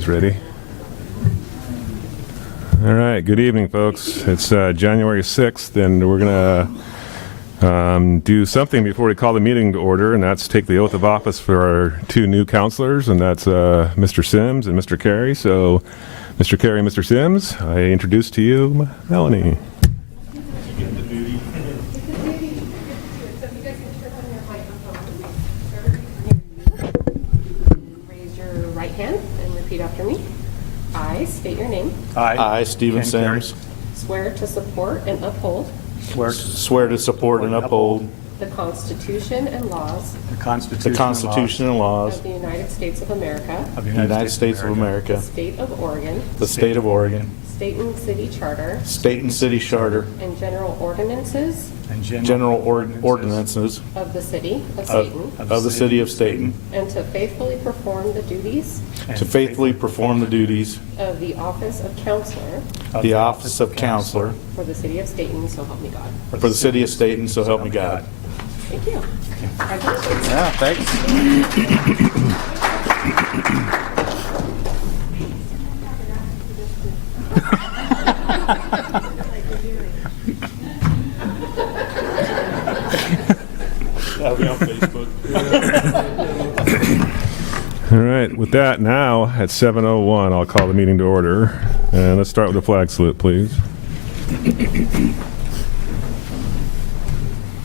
guys ready? All right, good evening, folks. It's January 6th, and we're going to do something before we call the meeting to order, and that's take the oath of office for our two new counselors, and that's Mr. Sims and Mr. Carey. So, Mr. Carey and Mr. Sims, I introduce to you Melanie. Raise your right hand and repeat after me. I state your name. I, Stephen Sims, Swear to support and uphold swear to support and uphold the Constitution and laws the Constitution and laws of the United States of America, of the United States of the America, state of Oregon, the state of Oregon, Stayton City Charter, Stayton City Charter, and general ordinances general ordinances of the city of Stayton, of the city of Stayton, and to faithfully perform the duties to faithfully perform the duties of the office of counselor of the office of counselor for the city of Stayton, so help me God. for the city of Stayton, so help me God. Thank you. Congratulations. Yeah, That'll be on Facebook. All right, with that, now at 7:01, I'll call the meeting to order. And let's start with the flag salute, please.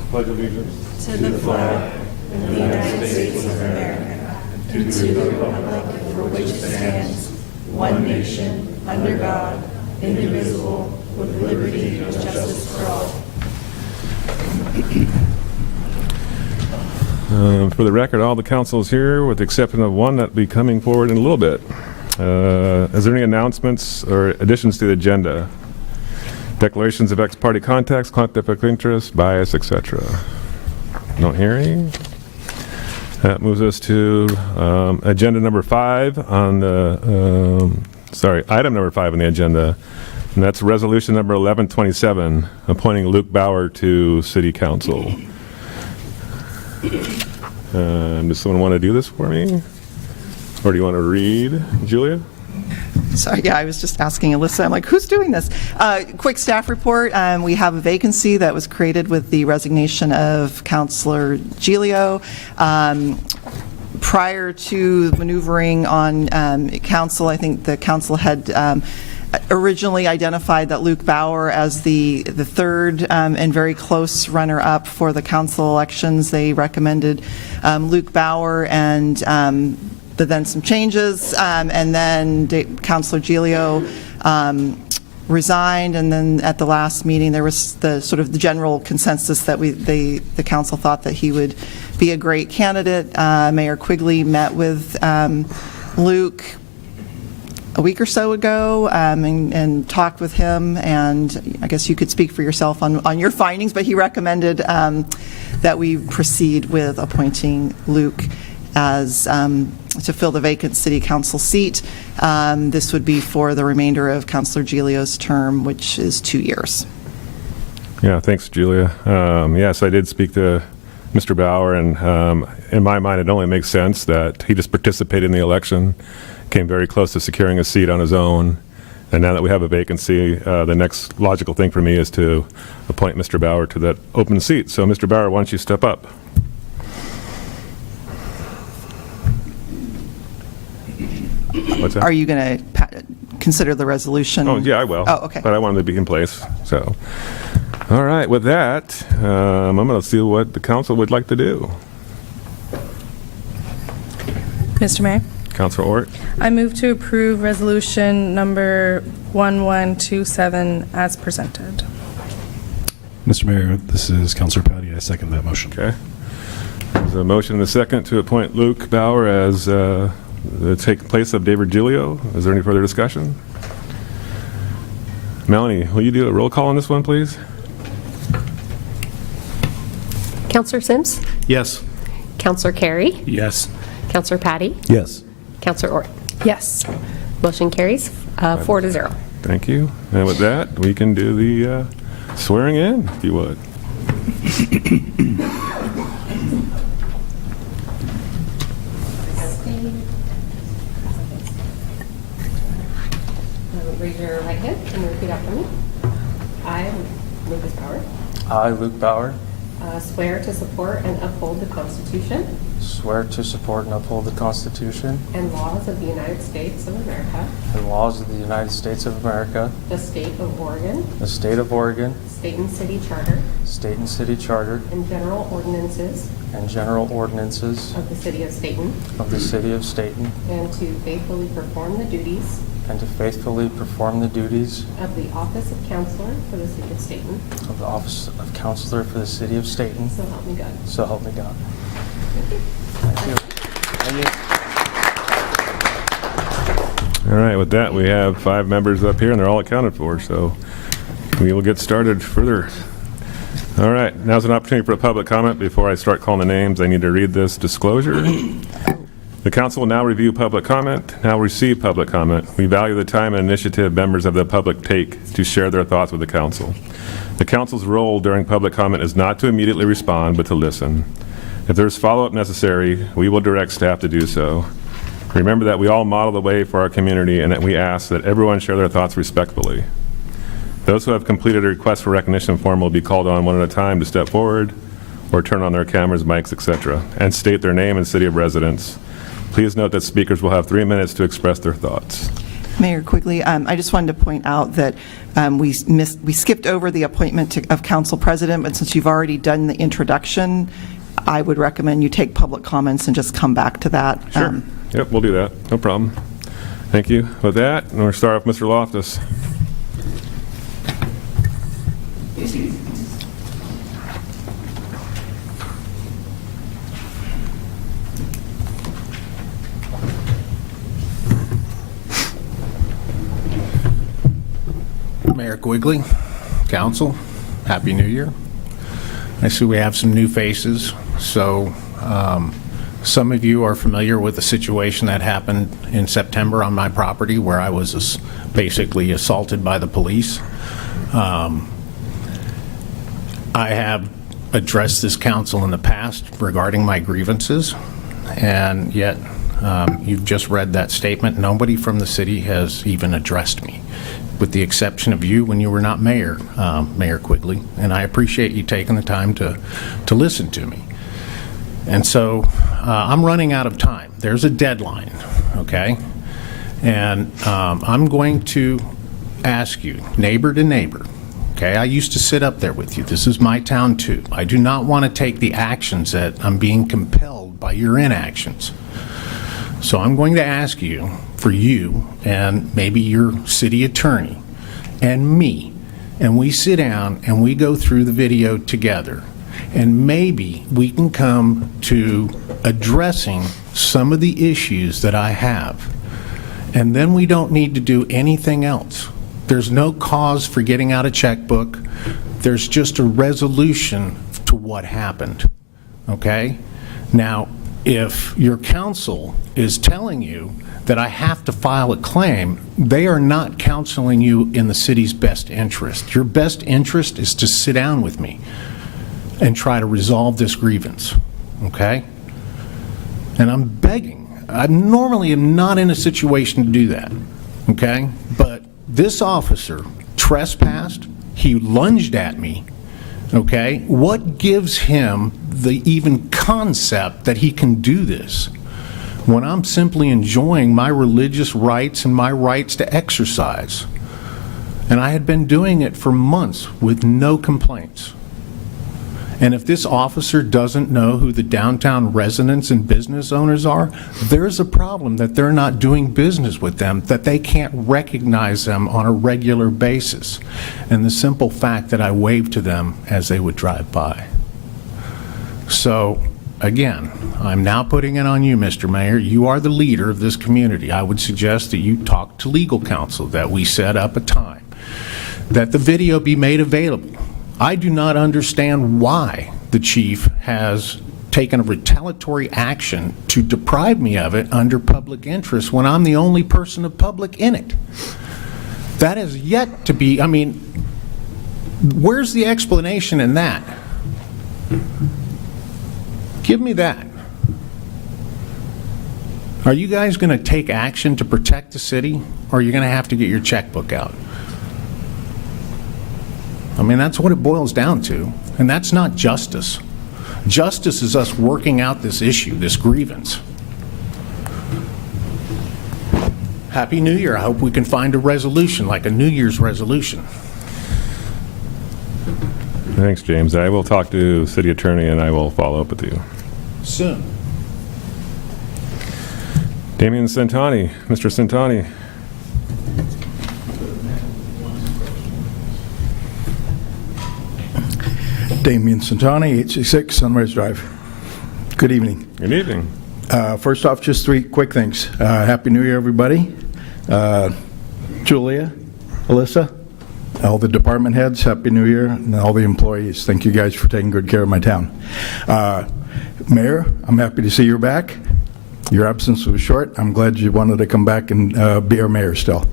Pledge allegiance to the flag of the United States of America, and to the republic for which it stands, one nation, under God, indivisible, with liberty and justice for all. For the record, all the councils here, with the exception of one that will be coming forward in a little bit. Is there any announcements or additions to the agenda? Declarations of ex-party contacts, conflict of interest, bias, etc. Not hearing. That moves us to agenda number 5 on the, item number 5 on the agenda. And that's resolution number 1127, appointing Luke Bauer to City Council. Does someone want to do this for me? Or do you want to read, Julia? Sorry, yeah, I was just asking Alyssa. I'm like, who's doing this? Quick staff report. We have a vacancy that was created with the resignation of Councilor Giglio. Prior to maneuvering on council, I think the council had originally identified that Luke Bauer as the third and very close runner-up for the council elections. They recommended Luke Bauer, and but then some changes, and then Councilor Giglio resigned, and then at the last meeting there was the sort of the general consensus that the council thought that he would be a great candidate. Mayor Quigley met with Luke a week or so ago and talked with him, and I guess you could speak for yourself on your findings, but he recommended that we proceed with appointing Luke as to fill the vacant city council seat. This would be for the remainder of Councilor Giglio's term, which is 2 years. Yeah, thanks, Julia. Yes, I did speak to Mr. Bauer, and in my mind, it only makes sense that he just participated in the election, came very close to securing a seat on his own, and now that we have a vacancy, the next logical thing for me is to appoint Mr. Bauer to that open seat. So, Mr. Bauer, why don't you step up? What's that? Are you going to consider the resolution? Oh, yeah, I will. Oh, okay. But I wanted to be in place, so. All right, with that, I'm going to see what the council would like to do. Mr. Mayor, Councilor Ort? I move to approve resolution number 1127 as presented. Mr. Mayor, this is Councilor Patty. I second that motion. Okay. There's a motion and a second to appoint Luke Bauer as take place of David Giglio. Is there any further discussion? Melanie, will you do a roll call on this one, please? Councilor Sims? Yes. Councilor Carey? Yes. Councilor Patty? Yes. Councilor Ort? Yes. Motion carries 4-0. Thank you. And with that, we can do the swearing in, if you would. Raise your right hand and repeat after me. I, Lucas Bauer, I, Luke Bauer, swear to support and uphold the Constitution swear to support and uphold the Constitution and laws of the United States of America, and laws of the United States of America, the state of Oregon, the state of Oregon, Stayton City Charter, Stayton City Charter, and general ordinances and general ordinances of the city of Stayton, of the city of Stayton, and to faithfully perform the duties and to faithfully perform the duties of the office of counselor for the city of Stayton. of the office of counselor for the city of Stayton. So help me God. So help me God. Thank you. All right, with that, we have 5 members up here, and they're all accounted for, so we will get started further. All right, now's an opportunity for a public comment. Before I start calling the names, I need to read this disclosure. The council will now review public comment, now receive public comment. We value the time and initiative members of the public take to share their thoughts with the council. The council's role during public comment is not to immediately respond, but to listen. If there's follow-up necessary, we will direct staff to do so. Remember that we all model the way for our community and that we ask that everyone share their thoughts respectfully. Those who have completed a request for recognition form will be called on one at a time to step forward or turn on their cameras, mics, etc., and state their name and city of residence. Please note that speakers will have 3 minutes to express their thoughts. Mayor Quigley, I just wanted to point out that we skipped over the appointment of council president, but since you've already done the introduction, I would recommend you take public comments and just come back to that. Sure. Yep, we'll do that. No problem. Thank you. With that, I'm going to start off with Mr. Loftus. Mayor Quigley, council, Happy New Year. I see we have some new faces. So some of you are familiar with the situation that happened in September on my property where I was basically assaulted by the police. I have addressed this council in the past regarding my grievances, and yet you've just read that statement. Nobody from the city has even addressed me, with the exception of you when you were not mayor, Mayor Quigley, and I appreciate you taking the time to listen to me. And so I'm running out of time. There's a deadline, okay? And I'm going to ask you, neighbor to neighbor, okay? I used to sit up there with you. This is my town too. I do not want to take the actions that I'm being compelled by your inactions. So I'm going to ask you, for you and maybe your city attorney and me, and we sit down and we go through the video together, and maybe we can come to addressing some of the issues that I have. And then we don't need to do anything else. There's no cause for getting out a checkbook. There's just a resolution to what happened, okay? Now, if your counsel is telling you that I have to file a claim, they are not counseling you in the city's best interest. Your best interest is to sit down with me and try to resolve this grievance, okay? And I'm begging. I normally am not in a situation to do that, okay? But this officer trespassed. He lunged at me, okay? What gives him the even concept that he can do this when I'm simply enjoying my religious rights and my rights to exercise? And I had been doing it for months with no complaints. And if this officer doesn't know who the downtown residents and business owners are, there's a problem that they're not doing business with them, that they can't recognize them on a regular basis. And the simple fact that I waved to them as they would drive by. So, again, I'm now putting it on you, Mr. Mayor. You are the leader of this community. I would suggest that you talk to legal counsel, that we set up a time, that the video be made available. I do not understand why the chief has taken a retaliatory action to deprive me of it under public interest when I'm the only person of public in it. That is yet to be, I mean, where's the explanation in that? Give me that. Are you guys going to take action to protect the city, or are you going to have to get your checkbook out? I mean, that's what it boils down to, and that's not justice. Justice is us working out this issue, this grievance. Happy New Year. I hope we can find a resolution, like a New Year's resolution. Thanks, James. I will talk to city attorney and I will follow up with you. Soon. Damian Centani. Mr. Centani. Damian Centani, 866 Sunrise Drive. Good evening. Good evening. First off, just 3 quick things. Happy New Year, everybody. Julia, Alyssa, all the department heads, Happy New Year, and all the employees. Thank you guys for taking good care of my town. Mayor, I'm happy to see you're back. Your absence was short. I'm glad you wanted to come back and be our mayor still.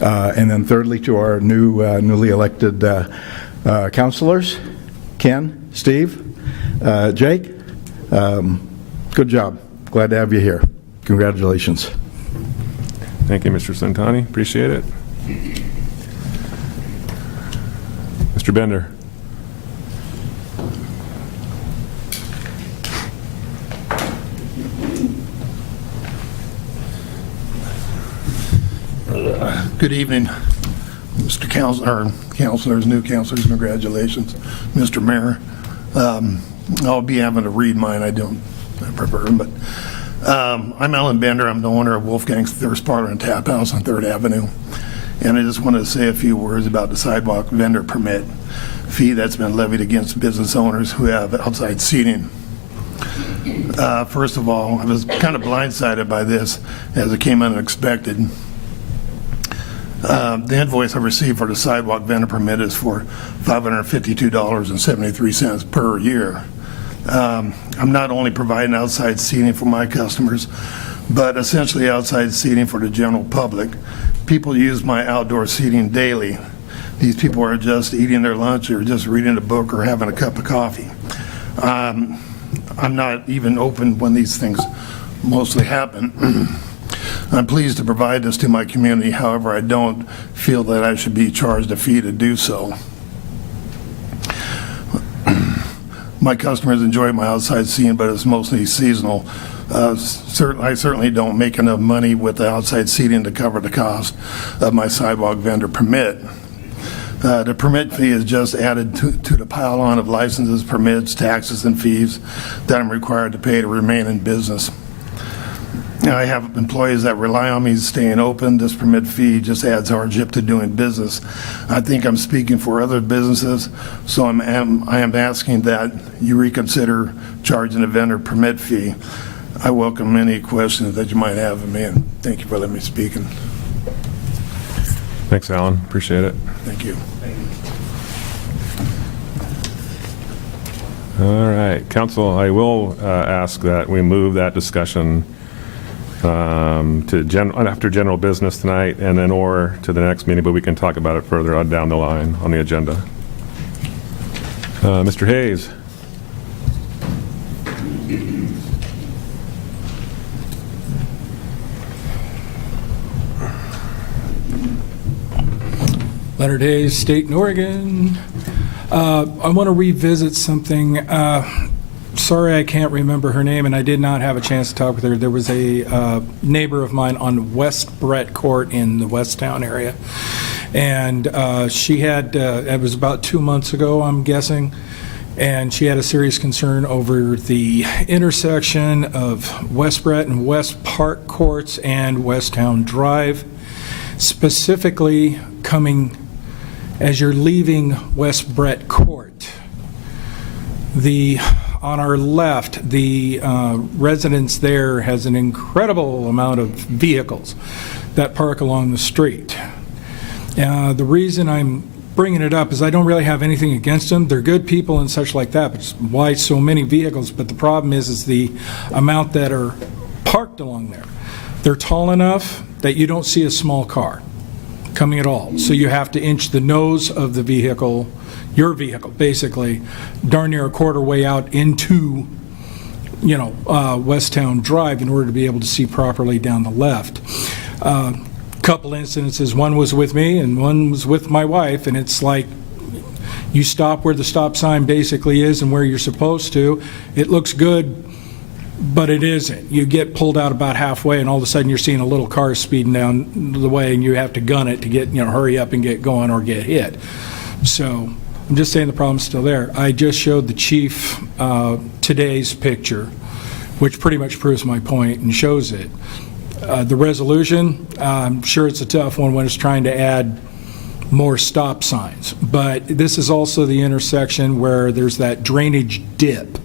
And then thirdly, to our newly elected councilors, Ken, Steve, Jake, good job. Glad to have you here. Congratulations. Thank you, Mr. Centani. Appreciate it. Mr. Bender. Good evening, Mr. Councilors, new councilors, congratulations. Mr. Mayor, I'll be having to read mine, I prefer them, but I'm Alan Bender. I'm the owner of Wolfgang's Thirst Parlor and Tap House on 3rd Avenue. And I just wanted to say a few words about the sidewalk vendor permit fee that's been levied against business owners who have outside seating. First of all, I was kind of blindsided by this as it came unexpected. The invoice I received for the sidewalk vendor permit is for $552.73 per year. I'm not only providing outside seating for my customers, but essentially outside seating for the general public. People use my outdoor seating daily. These people are just eating their lunch or just reading a book or having a cup of coffee. I'm not even open when these things mostly happen. I'm pleased to provide this to my community. However, I don't feel that I should be charged a fee to do so. My customers enjoy my outside seating, but it's mostly seasonal. I certainly don't make enough money with the outside seating to cover the cost of my sidewalk vendor permit. The permit fee is just added to the pile-on of licenses, permits, taxes, and fees that I'm required to pay to remain in business. I have employees that rely on me staying open. This permit fee just adds hardship to doing business. I think I'm speaking for other businesses, so I am asking that you reconsider charging a vendor permit fee. I welcome any questions that you might have of me, and thank you for letting me speak. Thanks, Alan. Appreciate it. Thank you. All right. Council, I will ask that we move that discussion to after general business tonight, and then or to the next meeting, but we can talk about it further on down the line on the agenda. Mr. Hayes. Leonard Hayes, Stayton, Oregon. I want to revisit something. Sorry, I can't remember her name, and I did not have a chance to talk with her. There was a neighbor of mine on West Brett Court in the Westtown area, and she had, it was about 2 months ago, I'm guessing, and she had a serious concern over the intersection of West Brett and West Park Courts and Westtown Drive, specifically coming as you're leaving West Brett Court. On our left, the residence there has an incredible amount of vehicles that park along the street. The reason I'm bringing it up is I don't really have anything against them. They're good people and such like that, but why so many vehicles? But the problem is the amount that are parked along there. They're tall enough that you don't see a small car coming at all. So you have to inch the nose of the vehicle, your vehicle, basically, darn near a quarter way out into Westtown Drive in order to be able to see properly down the left. Couple incidences, one was with me and one was with my wife, and it's like you stop where the stop sign basically is and where you're supposed to. It looks good, but it isn't. You get pulled out about halfway, and all of a sudden you're seeing a little car speeding down the way, and you have to gun it to get, hurry up and get going or get hit. So I'm just saying the problem's still there. I just showed the chief today's picture, which pretty much proves my point and shows it. The resolution, I'm sure it's a tough one when it's trying to add more stop signs, but this is also the intersection where there's that drainage dip.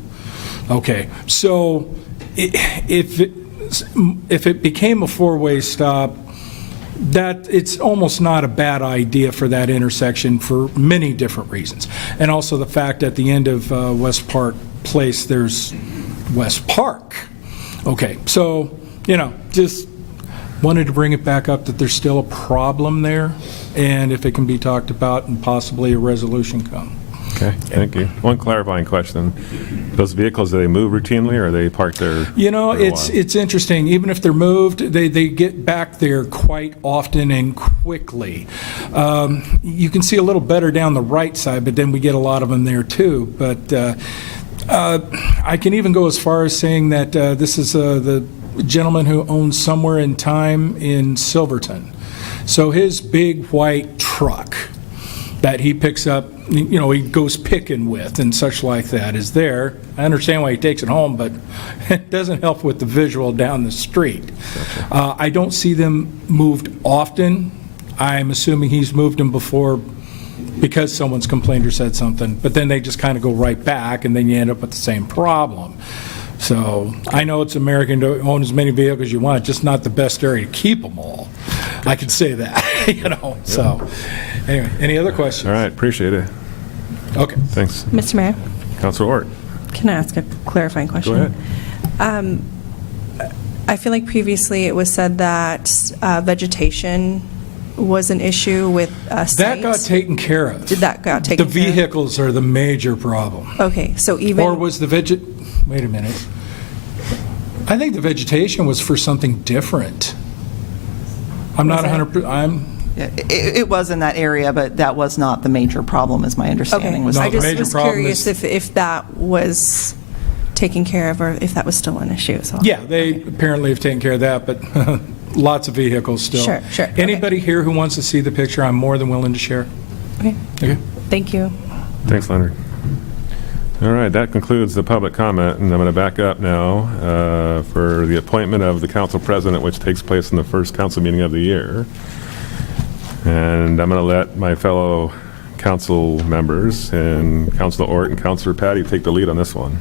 Okay, so if it became a four-way stop, that it's almost not a bad idea for that intersection for many different reasons. And also the fact at the end of West Park Place, there's West Park. Okay, so, just wanted to bring it back up that there's still a problem there, and if it can be talked about and possibly a resolution come. Okay, thank you. One clarifying question. Those vehicles, do they move routinely, or are they parked there? It's interesting. Even if they're moved, they get back there quite often and quickly. You can see a little better down the right side, but then we get a lot of them there too. But I can even go as far as saying that this is the gentleman who owns Somewhere in Time in Silverton. So his big white truck that he picks up, he goes picking with and such like that is there. I understand why he takes it home, but it doesn't help with the visual down the street. Gotcha. I don't see them moved often. I'm assuming he's moved them before because someone's complained or said something, but then they just kind of go right back, and then you end up with the same problem. So I know it's American to own as many vehicles as you want, just not the best area to keep them all. I can say that, So anyway, any other questions? All right, appreciate it. Okay. Thanks. Mr. Mayor, Councilor Ort. can I ask a clarifying question? Go ahead. I feel like previously it was said that vegetation was an issue with sites. That got taken care of. Did that got taken The care of? vehicles are the major problem. Okay, so even... Or was the wait a minute. I think the vegetation was for something different. I'm not 100%, It was in that area, but that was not the major problem, is my understanding. Okay, Was No, I the just major was problem curious is- if that was taken care of or if that was still an issue. So. Yeah, they apparently have taken care of that, but lots of vehicles still. Sure, sure, okay. Anybody here who wants to see the picture, I'm more than willing to share. Okay, Okay. thank you. Thanks, Leonard. All right, that concludes the public comment, and I'm going to back up now for the appointment of the council president, which takes place in the first council meeting of the year. And I'm going to let my fellow council members and Councilor Ort and Councilor Patty take the lead on this one.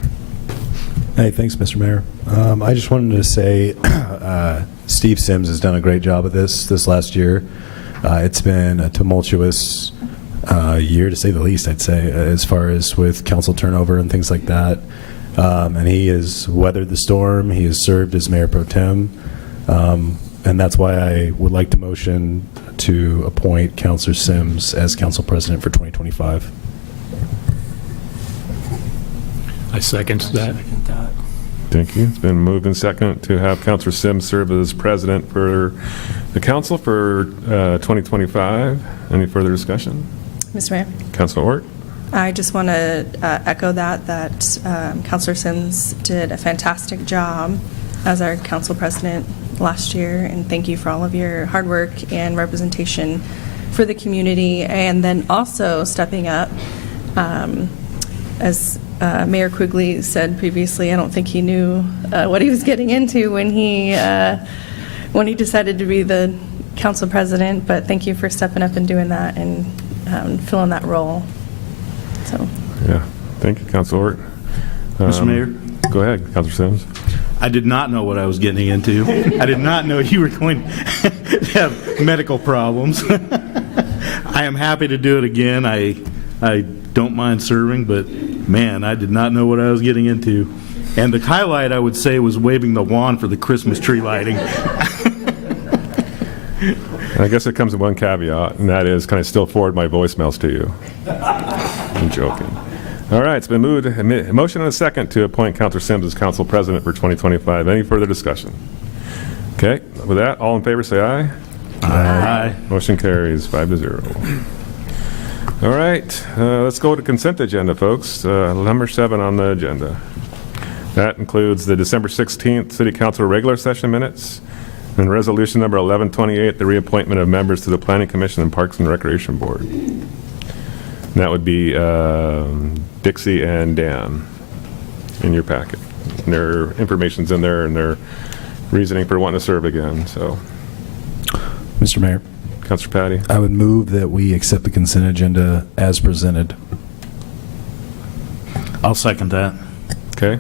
Hey, thanks, Mr. Mayor. I just wanted to say Steve Sims has done a great job of this last year. It's been a tumultuous year, to say the least, I'd say, as far as with council turnover and things like that. And he has weathered the storm. He has served as Mayor Pro Tem. And that's why I would like to motion to appoint Councilor Sims as council president for 2025. I second that. Thank you. It's been moved and second to have Councilor Sims serve as president for the council for 2025. Any further discussion? Mr. Mayor, Councilor Ort? I just want to echo that Councilor Sims did a fantastic job as our council president last year, and thank you for all of your hard work and representation for the community, and then also stepping up. As Mayor Quigley said previously, I don't think he knew what he was getting into when he decided to be the council president, but thank you for stepping up and doing that and filling that role. So. Yeah. Thank you, Councilor Ort. Mr. Mayor? Go ahead, Councilor Sims. I did not know what I was getting into. I did not know you were going to have medical problems. I am happy to do it again. I don't mind serving, but man, I did not know what I was getting into. And the highlight, I would say, was waving the wand for the Christmas tree lighting. I guess it comes with one caveat, and that is, can I still forward my voicemails to you? I'm joking. All right, it's been moved, a motion and a second to appoint Counselor Sims as council president for 2025. Any further discussion? Okay, with that, all in favor say aye. Aye. Motion carries 5-0. All right, let's go to consent agenda, folks. Number 7 on the agenda. That includes the December 16th City Council regular session minutes and resolution number 1128, the reappointment of members to the Planning Commission and Parks and Recreation Board. And that would be Dixie and Dan in your packet. And their information's in there and their reasoning for wanting to serve again. So, Mr. Mayor, Councilor Patty. I would move that we accept the consent agenda as presented. I'll second that. Okay.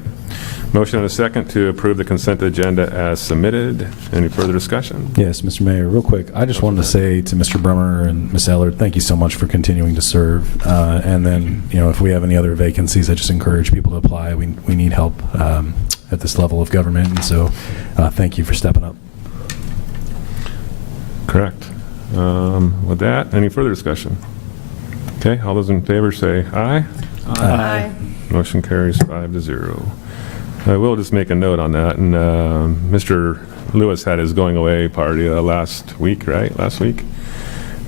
Motion and a second to approve the consent agenda as submitted. Any further discussion? Yes, Mr. Mayor, real quick, I just wanted to say to Mr. Brummer and Ms. Ellard, thank you so much for continuing to serve. And then, if we have any other vacancies, I just encourage people to apply. We need help at this level of government, and so thank you for stepping up. Correct. With that, any further discussion? Okay, all those in favor say aye. Aye. Motion carries 5-0. I will just make a note on that. And Mr. Lewis had his going away party last week, right? Last week.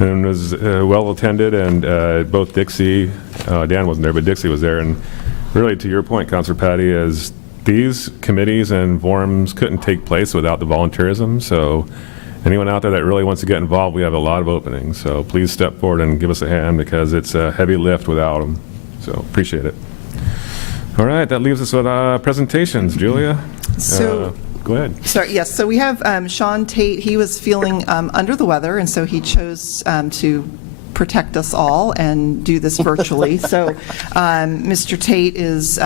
And it was well attended, and both Dixie, Dan wasn't there, but Dixie was there. And really, to your point, Councilor Patty, is these committees and forums couldn't take place without the volunteerism. So anyone out there that really wants to get involved, we have a lot of openings. So please step forward and give us a hand, because it's a heavy lift without them. So appreciate it. All right, that leaves us with presentations. Julia, go ahead. Sorry, yes, so we have Sean Tate. He was feeling under the weather, and so he chose to protect us all and do this virtually. So Mr. Tate is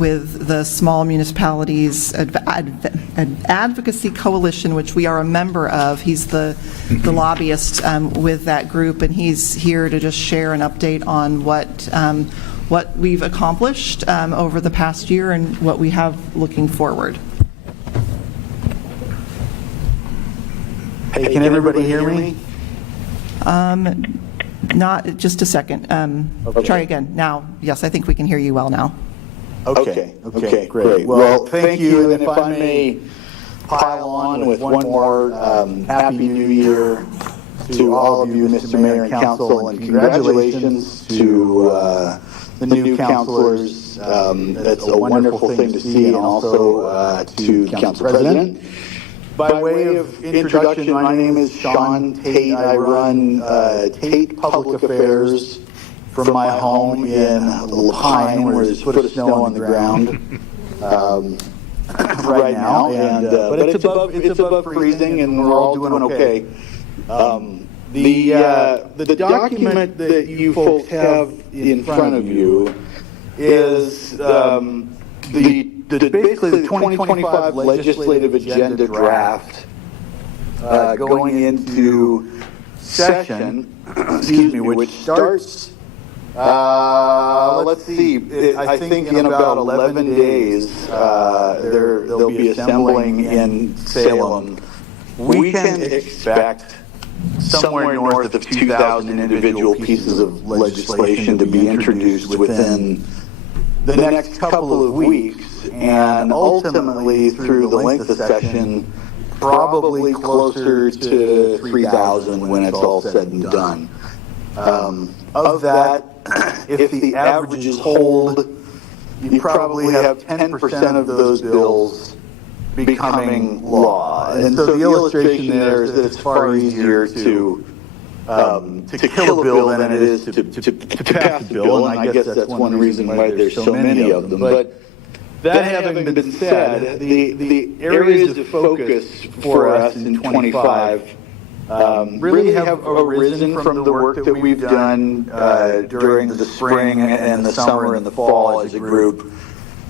with the Small Municipalities Advocacy Coalition, which we are a member of. He's the lobbyist with that group, and he's here to just share an update on what we've accomplished over the past year and what we have looking forward. Hey, can everybody hear me? Not, just a second. Try again. Now, yes, I think we can hear you well now. Okay, great. Well, thank you, and if I may pile on with one more Happy New Year to all of you, Mr. Mayor and Council, and congratulations to the new councilors. That's a wonderful thing to see, and also to Council President. By way of introduction, my name is Sean Tate. I run Tate Public Affairs from my home in Lahain, where there's a foot of snow on the ground right now. But it's above freezing, and we're all doing okay. The document that you folks have in front of you is basically the 2025 legislative agenda draft going into session, which starts, let's see, I think in about 11 days, they'll be assembling in Salem. We can expect somewhere north of 2,000 individual pieces of legislation to be introduced within the next couple of weeks, and ultimately through the length of session, probably closer to 3,000 when it's all said and done. Of that, if the averages hold, you probably have 10% of those bills becoming law. And so the illustration there is that it's far easier to kill a bill than it is to pass a bill, and I guess that's one reason why there's so many of them. But that having been said, the areas of focus for us in 25 really have arisen from the work that we've done during the spring and the summer and the fall as a group,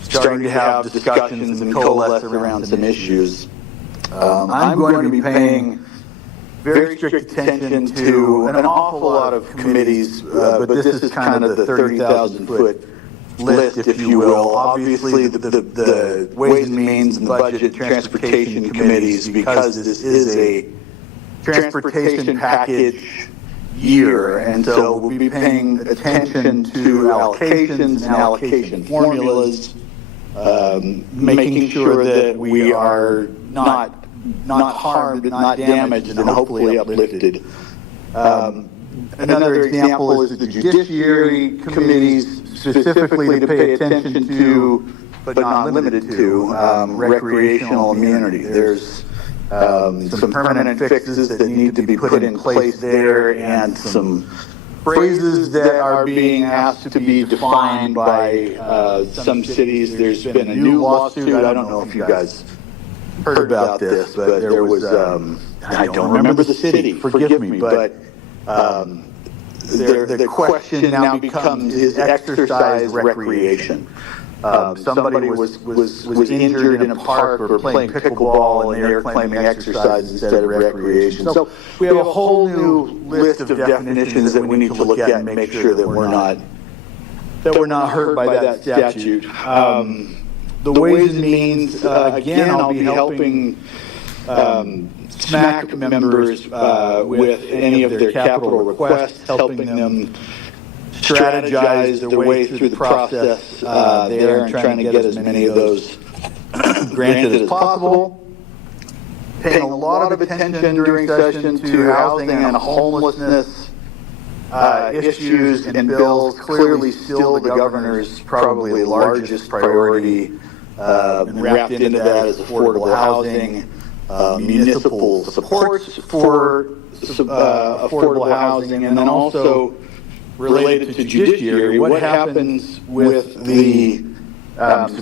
starting to have discussions and coalesce around some issues. I'm going to be paying very strict attention to an awful lot of committees, but this is kind of the 30,000-foot list, if you will. Obviously, the Ways and Means and Budget and Transportation committees, because this is a transportation package year, and so we'll be paying attention to allocations and allocation formulas, making sure that we are not harmed, not damaged, and hopefully uplifted. Another example is the judiciary committees, specifically to pay attention to, but not limited to, recreational immunity. There's some permanent fixes that need to be put in place there, and some phrases that are being asked to be defined by some cities. There's been a new lawsuit. I don't know if you guys heard about this, but there was, I don't remember the city, forgive me, but the question now becomes, is exercise recreation? Somebody was injured in a park or playing pickleball, and they're claiming exercise instead of recreation. So we have a whole new list of definitions that we need to look at and make sure that we're not hurt by that statute. The Ways and Means, again, I'll be helping SMAC members with any of their capital requests, helping them strategize their way through the process there, and trying to get as many of those granted as possible. Paying a lot of attention during session to housing and homelessness issues and bills. Clearly still the governor's probably largest priority. Wrapped into that is affordable housing, municipal supports for affordable housing, and then also related to judiciary, what happens with the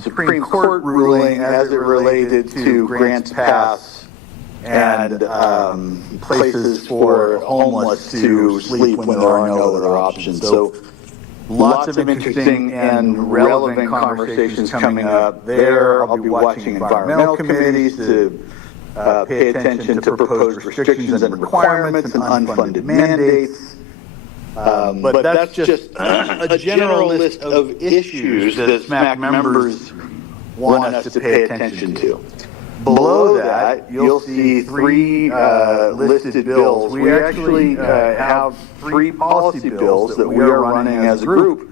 Supreme Court ruling as it related to Grants Pass and places for homeless to sleep when there are no other options. So lots of interesting and relevant conversations coming up there. I'll be watching environmental committees to pay attention to proposed restrictions and requirements and unfunded mandates. But that's just a general list of issues that SMAC members want us to pay attention to. Below that, you'll see 3 listed bills. We actually have 3 policy bills that we are running as a group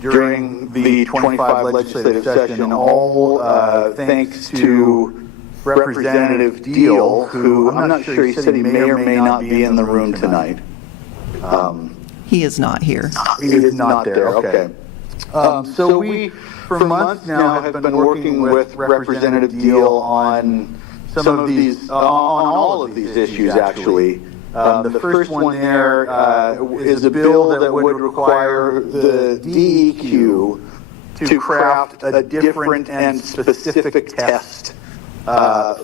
during the 25 legislative session, all thanks to Representative Deal, who I'm not sure, he said he may or may not be in the room tonight. He is not here. He is not there, okay. So we, for months now, have been working with Representative Deal on some of these, on all of these issues, actually. The first one there is a bill that would require the DEQ to craft a different and specific test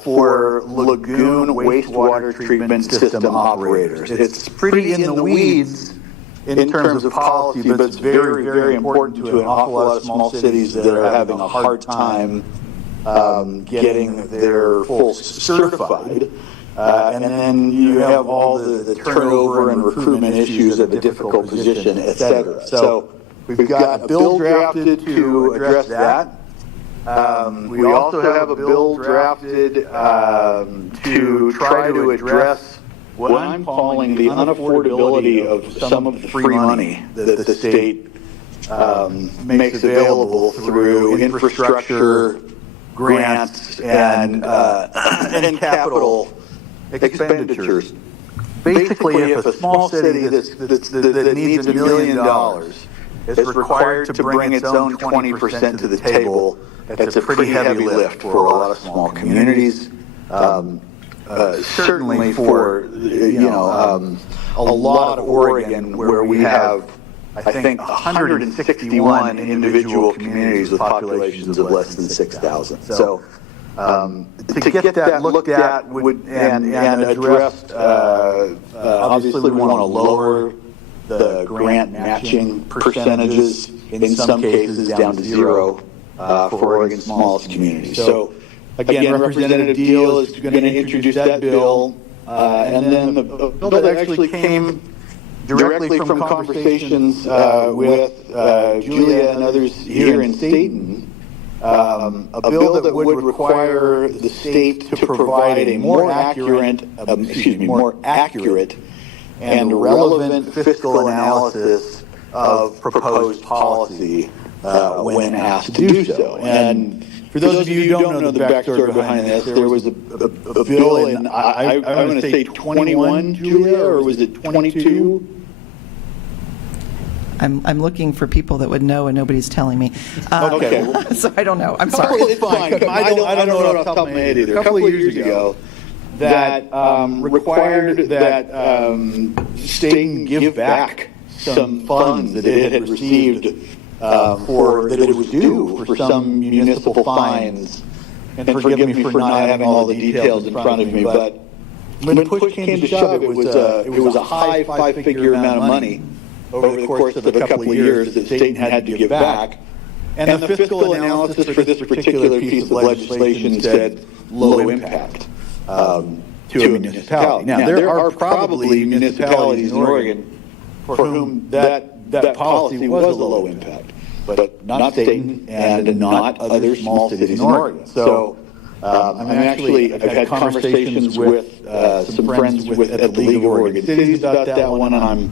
for lagoon wastewater treatment system operators. It's pretty in the weeds in terms of policy, but it's very, very important to an awful lot of small cities that are having a hard time getting their folks certified. And then you have all the turnover and recruitment issues of a difficult position, et cetera. So we've got a bill drafted to address that. We also have a bill drafted to try to address what I'm calling the unaffordability of some of the free money that the state makes available through infrastructure grants and capital expenditures. Basically, if a small city that needs $1 million is required to bring its own 20% to the table, it's a pretty heavy lift for a lot of small communities. Certainly for, a lot of Oregon, where we have, I think, 161 individual communities with populations of less than 6,000. So to get that looked at and addressed, obviously we want to lower the grant matching percentages, in some cases down to 0 for Oregon's smallest communities. So again, Representative Deal is going to introduce that bill, and then the bill that actually came directly from conversations with Julia and others here in Stayton, a bill that would require the state to provide a more accurate and relevant fiscal analysis of proposed policy when asked to do so. And for those of you who don't know the backstory behind this, there was a bill in, I'm going to say 21, Julia, or was it 22? I'm looking for people that would know, and nobody's telling me. Okay. So I don't know. I'm sorry. It's fine. I don't know it off the top of my head either. A couple of years ago, that required that Stayton give back some funds that it had received that it was due for some municipal fines. And forgive me for not having all the details in front of me, but when push came to shove, it was a high five-figure amount of money over the course of a couple of years that Stayton had to give back. And the fiscal analysis for this particular piece of legislation said low impact to a municipality. Now, there are probably municipalities in Oregon for whom that policy was a low impact, but not Stayton and not other small cities in Oregon. So I've had conversations with some friends at the League of Oregon Cities about that one, and I'm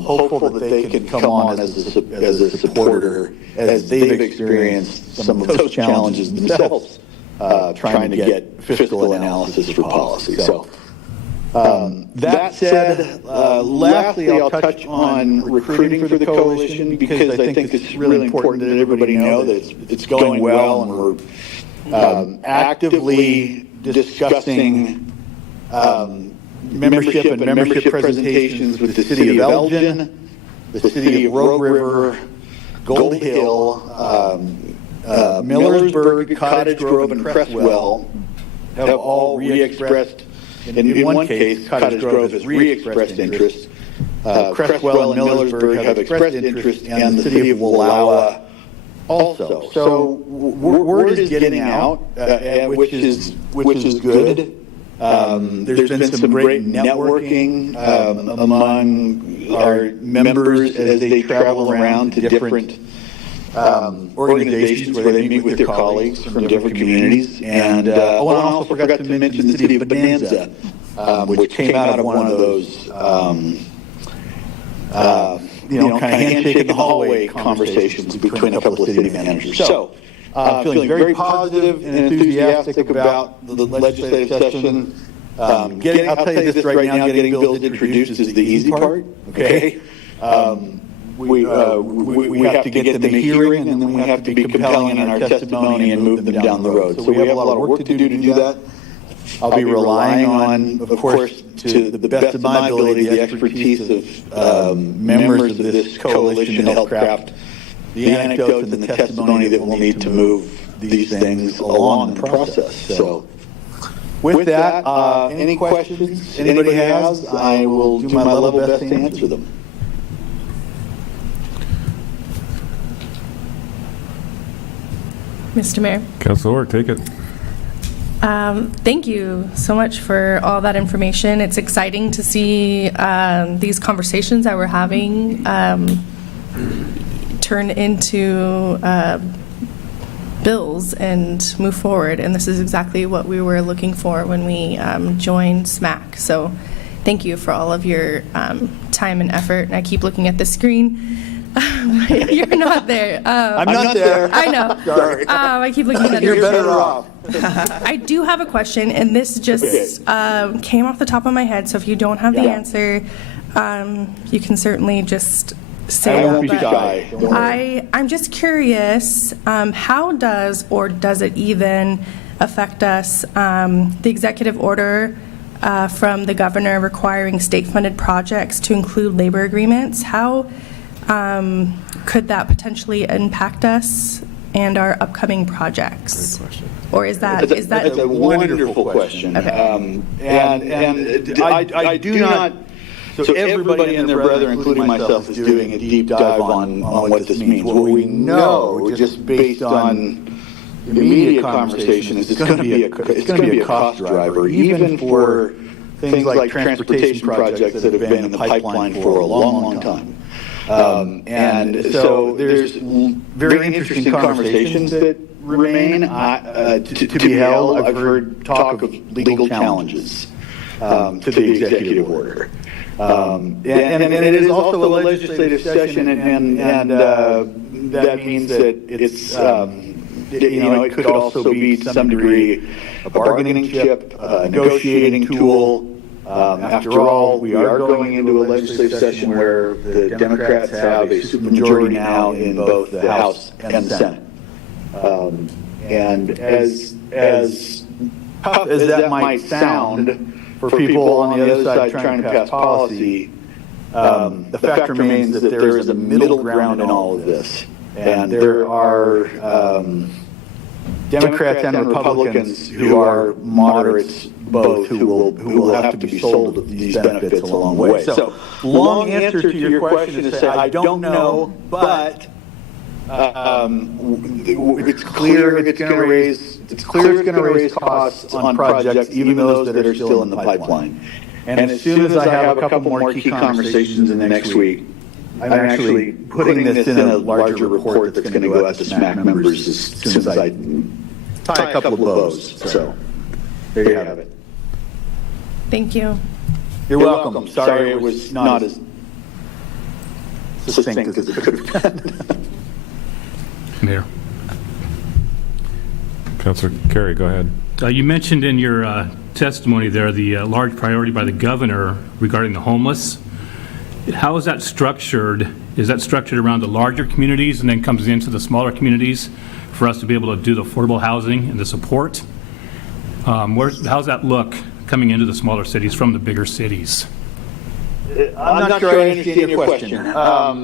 hopeful that they can come on as a supporter, as they've experienced some of those challenges themselves, trying to get fiscal analysis for policy. So that said, lastly, I'll touch on recruiting for the coalition, because I think it's really important that everybody know that it's going well, and we're actively discussing membership and membership presentations with the city of Elgin, the city of Rogue River, Gold Hill, Millersburg, Cottage Grove, and Crestwell have all re-expressed. In one case, Cottage Grove has re-expressed interest. Crestwell and Millersburg have expressed interest, and the city of Wallowa also. So word is getting out, which is good. There's been some great networking among our members as they travel around to different organizations where they meet with their colleagues from different communities. And I also forgot to mention the city of Bonanza, which came out of one of those kind of handshake in the hallway conversations between a couple of city managers. So feeling very positive and enthusiastic about the legislative session. I'll tell you this right now, getting bills introduced is the easy part, okay? We have to get them a hearing, and then we have to be compelling in our testimony and move them down the road. So we have a lot of work to do that. I'll be relying on, of course, to the best of my ability, the expertise of members of this coalition to help craft the anecdotes and the testimony that we'll need to move these things along in the process. So with that, any questions anybody has, I will do my level best to answer them. Mr. Mayor. Councilor Orr, take it. Thank you so much for all that information. It's exciting to see these conversations that we're having turn into bills and move forward. And this is exactly what we were looking for when we joined SMAC. So thank you for all of your time and effort. And I keep looking at the screen. You're not there. I'm not there. I know. Sorry. I keep looking at You're better off. I do have a question, and this just came off the top of my head, so if you don't have the answer, you can certainly just say I won't it. be shy. Don't worry. I'm just curious, how does it even affect us, the executive order from the governor requiring state-funded projects to include labor agreements? How could that potentially impact us and our upcoming projects? Great question. Or is that That's a wonderful question. Okay. And I do not. So everybody and their brother, including myself, is doing a deep dive on what this means. What we know, just based on immediate conversation, is it's going to be a cost driver, even for things like transportation projects that have been in the pipeline for a long time. And so there's very interesting conversations that remain to be held. I've heard talk of legal challenges to the executive order. And it is also a legislative session, and that means that it's, it could also be to some degree a bargaining chip, a negotiating tool. After all, we are going into a legislative session where the Democrats have a supermajority now in both the House and the Senate. And as tough as that might sound for people on the other side trying to pass policy, the fact remains that there is a middle ground in all of this. And there are Democrats and Republicans who are moderates both who will have to be sold these benefits along the way. So, long answer to your question is say, I don't know, but it's clear it's going to raise costs on projects, even those that are still in the pipeline. And as soon as I have a couple more key conversations in the next week, I'm actually putting this in a larger report that's going to go out to SMAC members as soon as I tie a couple of bows. So there you have it. Thank you. You're welcome. Sorry it was not as succinct as it could have been. Mayor. Councilor Carey, go ahead. You mentioned in your testimony there the large priority by the governor regarding the homeless. How is that structured? Is that structured around the larger communities and then comes into the smaller communities for us to be able to do the affordable housing and the support? How's that look coming into the smaller cities from the bigger cities? I'm not sure I understand your question. Are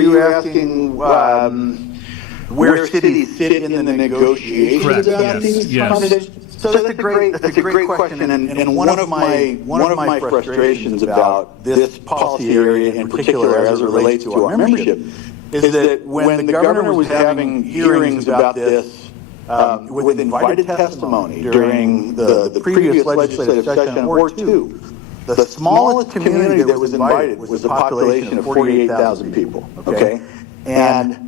you asking where cities fit in the negotiations about these conversations? So that's a great question, and one of my frustrations about this policy area in particular, as it relates to our membership, is that when the governor was having hearings about this with invited testimony during the previous legislative session or two, the smallest community that was invited was a population of 48,000 people. Okay, and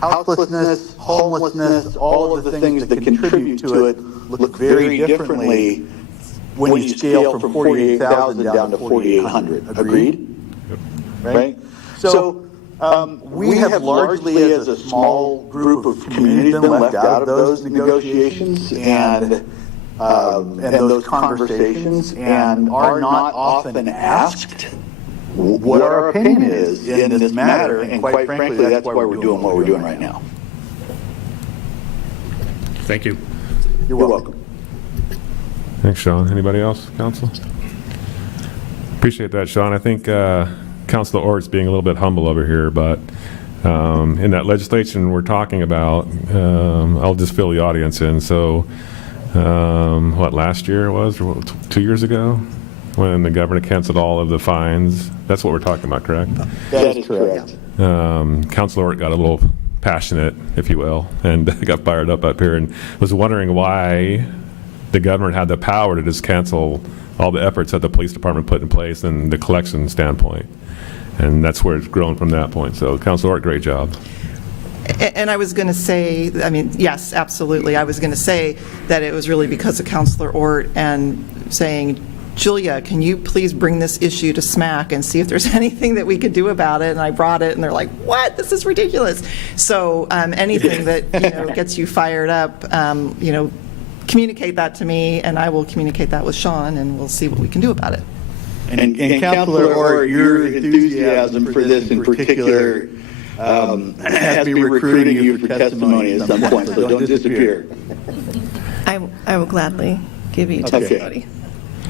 houselessness, homelessness, all of the things that contribute to it look very differently when you scale from 48,000 down to 4,800. Agreed? Right? So we have largely, as a small group of communities, been left out of those negotiations and those conversations, and are not often asked what our opinion is in this matter, and quite frankly, that's why we're doing what we're doing right now. Thank you. You're welcome. Thanks, Sean. Anybody else, Council? Appreciate that, Sean. I think Councilor Ort's being a little bit humble over here, but in that legislation we're talking about, I'll just fill the audience in. So, last year it was, or 2 years ago, when the governor canceled all of the fines. That's what we're talking about, correct? That is correct. Councilor Ort got a little passionate, if you will, and got fired up here and was wondering why the governor had the power to just cancel all the efforts that the police department put in place and the collection standpoint. And that's where it's grown from that point. So, Councilor Ort, great job. And I was going to say, I mean, yes, absolutely. I was going to say that it was really because of Councilor Ort and saying, Julia, can you please bring this issue to SMAC and see if there's anything that we could do about it? And I brought it, and they're like, what? This is ridiculous. So anything that gets you fired up, communicate that to me, and I will communicate that with Sean, and we'll see what we can do about it. And Councilor Ort, your enthusiasm for this in particular has me recruiting you for testimony at some point, so don't disappear. I will gladly give you testimony.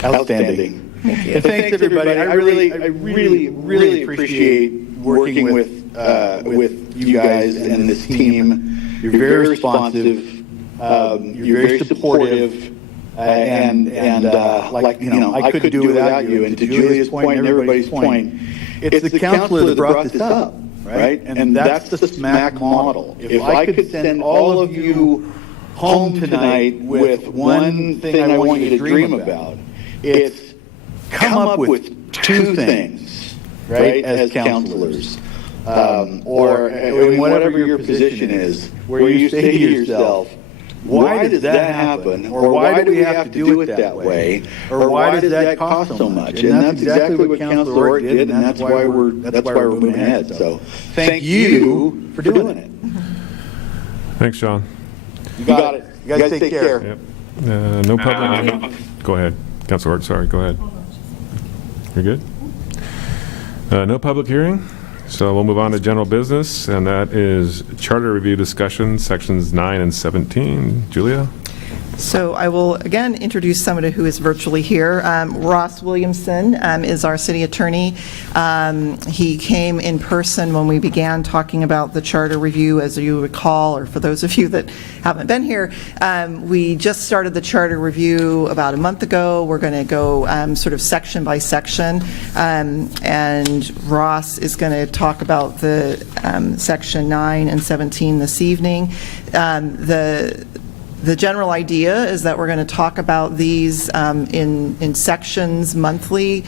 Outstanding. Thank you. And thanks, everybody. I really appreciate working with you guys and this team. You're very responsive. You're very supportive. And I couldn't do it without you. And to Julia's point and everybody's point, it's the councilor that brought this up, right? And that's the SMAC model. If I could send all of you home tonight with one thing I want you to dream about, it's come up with two things, right, as counselors, or in whatever your position is, where you say to yourself, why does that happen? Or why do we have to do it that way? Or why does that cost so much? And that's exactly what Councilor Orr did, and that's why we're moving ahead. So thank you for doing it. Thanks, Sean. You got it. You guys take care. Yep. No public. Go ahead. Councilor Orr, sorry, go ahead. You're good? No public hearing, so we'll move on to general business, and that is charter review discussion, sections 9 and 17. Julia? So I will again introduce somebody who is virtually here. Ross Williamson is our city attorney. He came in person when we began talking about the charter review, as you recall, or for those of you that haven't been here. We just started the charter review about a month ago. We're going to go sort of section by section, and Ross is going to talk about the section 9 and 17 this evening. The general idea is that we're going to talk about these in sections monthly,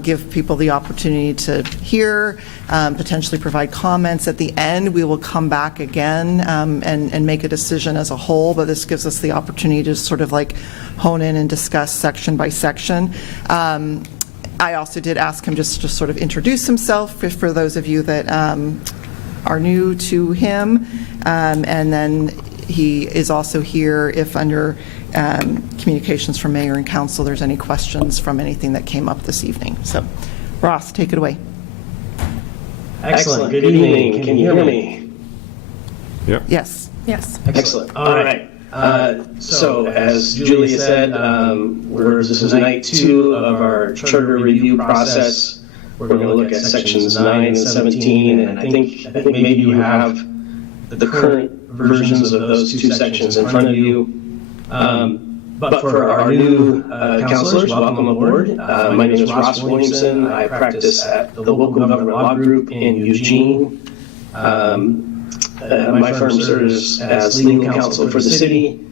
give people the opportunity to hear, potentially provide comments. At the end, we will come back again and make a decision as a whole, but this gives us the opportunity to sort of like hone in and discuss section by section. I also did ask him just to sort of introduce himself for those of you that are new to him, and then he is also here if under communications from mayor and council there's any questions from anything that came up this evening. So, Ross, take it away. Excellent. Good evening. Can you hear me? Yep. Yes. Yes. Excellent. All right. So, as Julia said, this is night 2 of our charter review process. We're going to look at sections 9 and 17, and I think maybe you have the current versions of those 2 sections in front of you. But for our new counselors, welcome aboard. My name is Ross Williamson. I practice at the local government law group in Eugene. My firm serves as legal counsel for the city,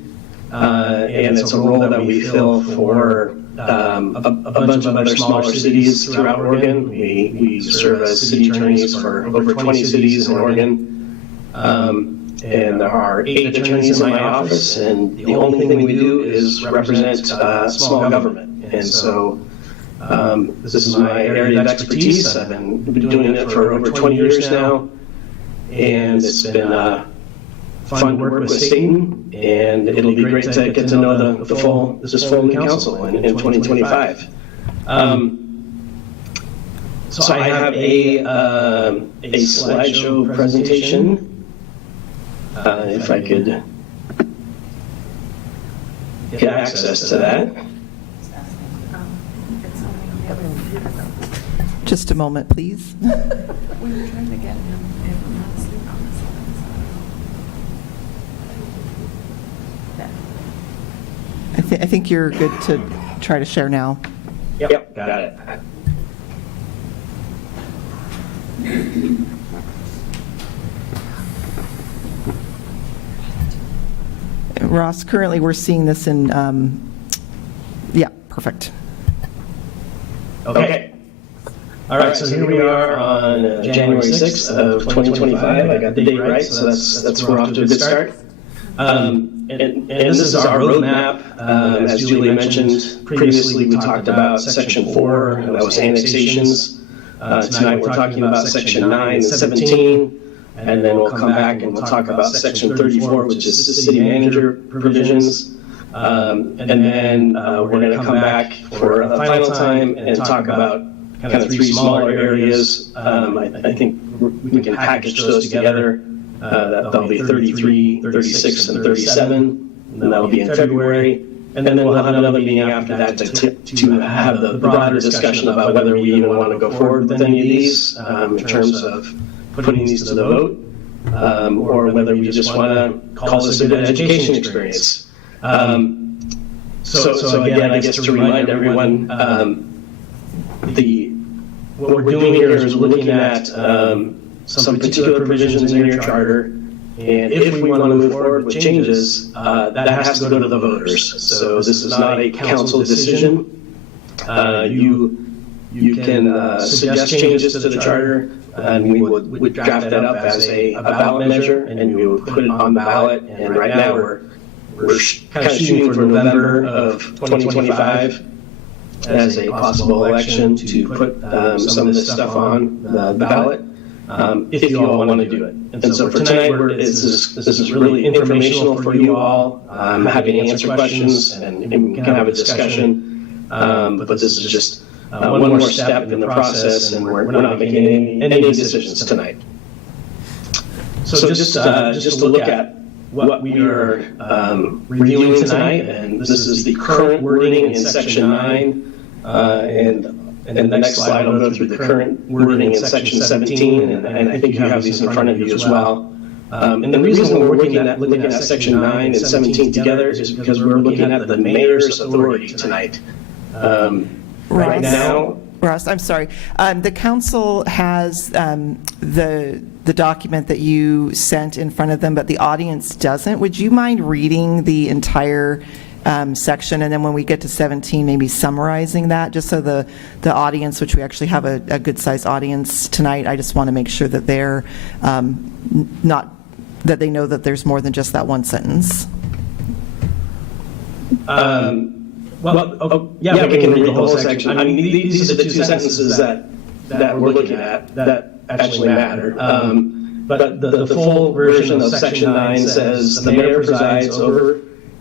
and it's a role that we fill for a bunch of other smaller cities throughout Oregon. We serve as city attorneys for over 20 cities in Oregon. And there are 8 attorneys in my office, and the only thing we do is represent small government. And so this is my area of expertise. I've been doing it for over 20 years now, and it's been fun to work with Stayton, and it'll be great to get to know this full new council in 2025. So I have a slideshow presentation. If I could get access to that. Just a moment, please. I think you're good to try to share now. Yep, got it. Ross, currently we're seeing this in, yeah, perfect. Okay. All right, so here we are on January 6th of 2025. I got the date right, so that's we're off to a good start. And this is our roadmap. As Julie mentioned previously, we talked about Section 4, and that was annexations. Tonight we're talking about Section 9 and 17. And then we'll come back and we'll talk about Section 34, which is the city manager provisions. And then we're going to come back for the final time and talk about kind of 3 smaller areas. I think we can package those together. That'll be 33, 36, and 37, and that'll be in February. And then we'll have another meeting after that to have the broader discussion about whether we even want to go forward with any of these in terms of putting these to the vote, or whether we just want to call this an education experience. So again, I guess to remind everyone, what we're doing here is we're looking at some particular provisions in your charter, and if we want to move forward with changes, that has to go to the voters. So this is not a council decision. You can suggest changes to the charter, and we would draft that up as a ballot measure, and we would put it on the ballot. And right now we're kind of shooting for November of 2025 as a possible election to put some of this stuff on the ballot, if you all want to do it. And so for tonight, this is really informational for you all. I'm happy to answer questions and we can have a discussion. But this is just one more step in the process, and we're not making any decisions tonight. So just to look at what we are reviewing tonight, and this is the current wording in Section 9, and the next slide I'll go through the current wording in Section 17, and I think you have these in front of you as well. And the reason we're looking at Section 9 and 17 together is because we're looking at the mayor's authority tonight. Right now, Ross, I'm sorry. The council has the document that you sent in front of them, but the audience doesn't. Would you mind reading the entire section, and then when we get to 17, maybe summarizing that, just so the audience, which we actually have a good-sized audience tonight, I just want to make sure that they're that they know that there's more than just that one sentence. Yeah, we can read the whole section. I mean, these are the two sentences that we're looking at that actually matter. But the full version of Section 9 says, the mayor presides over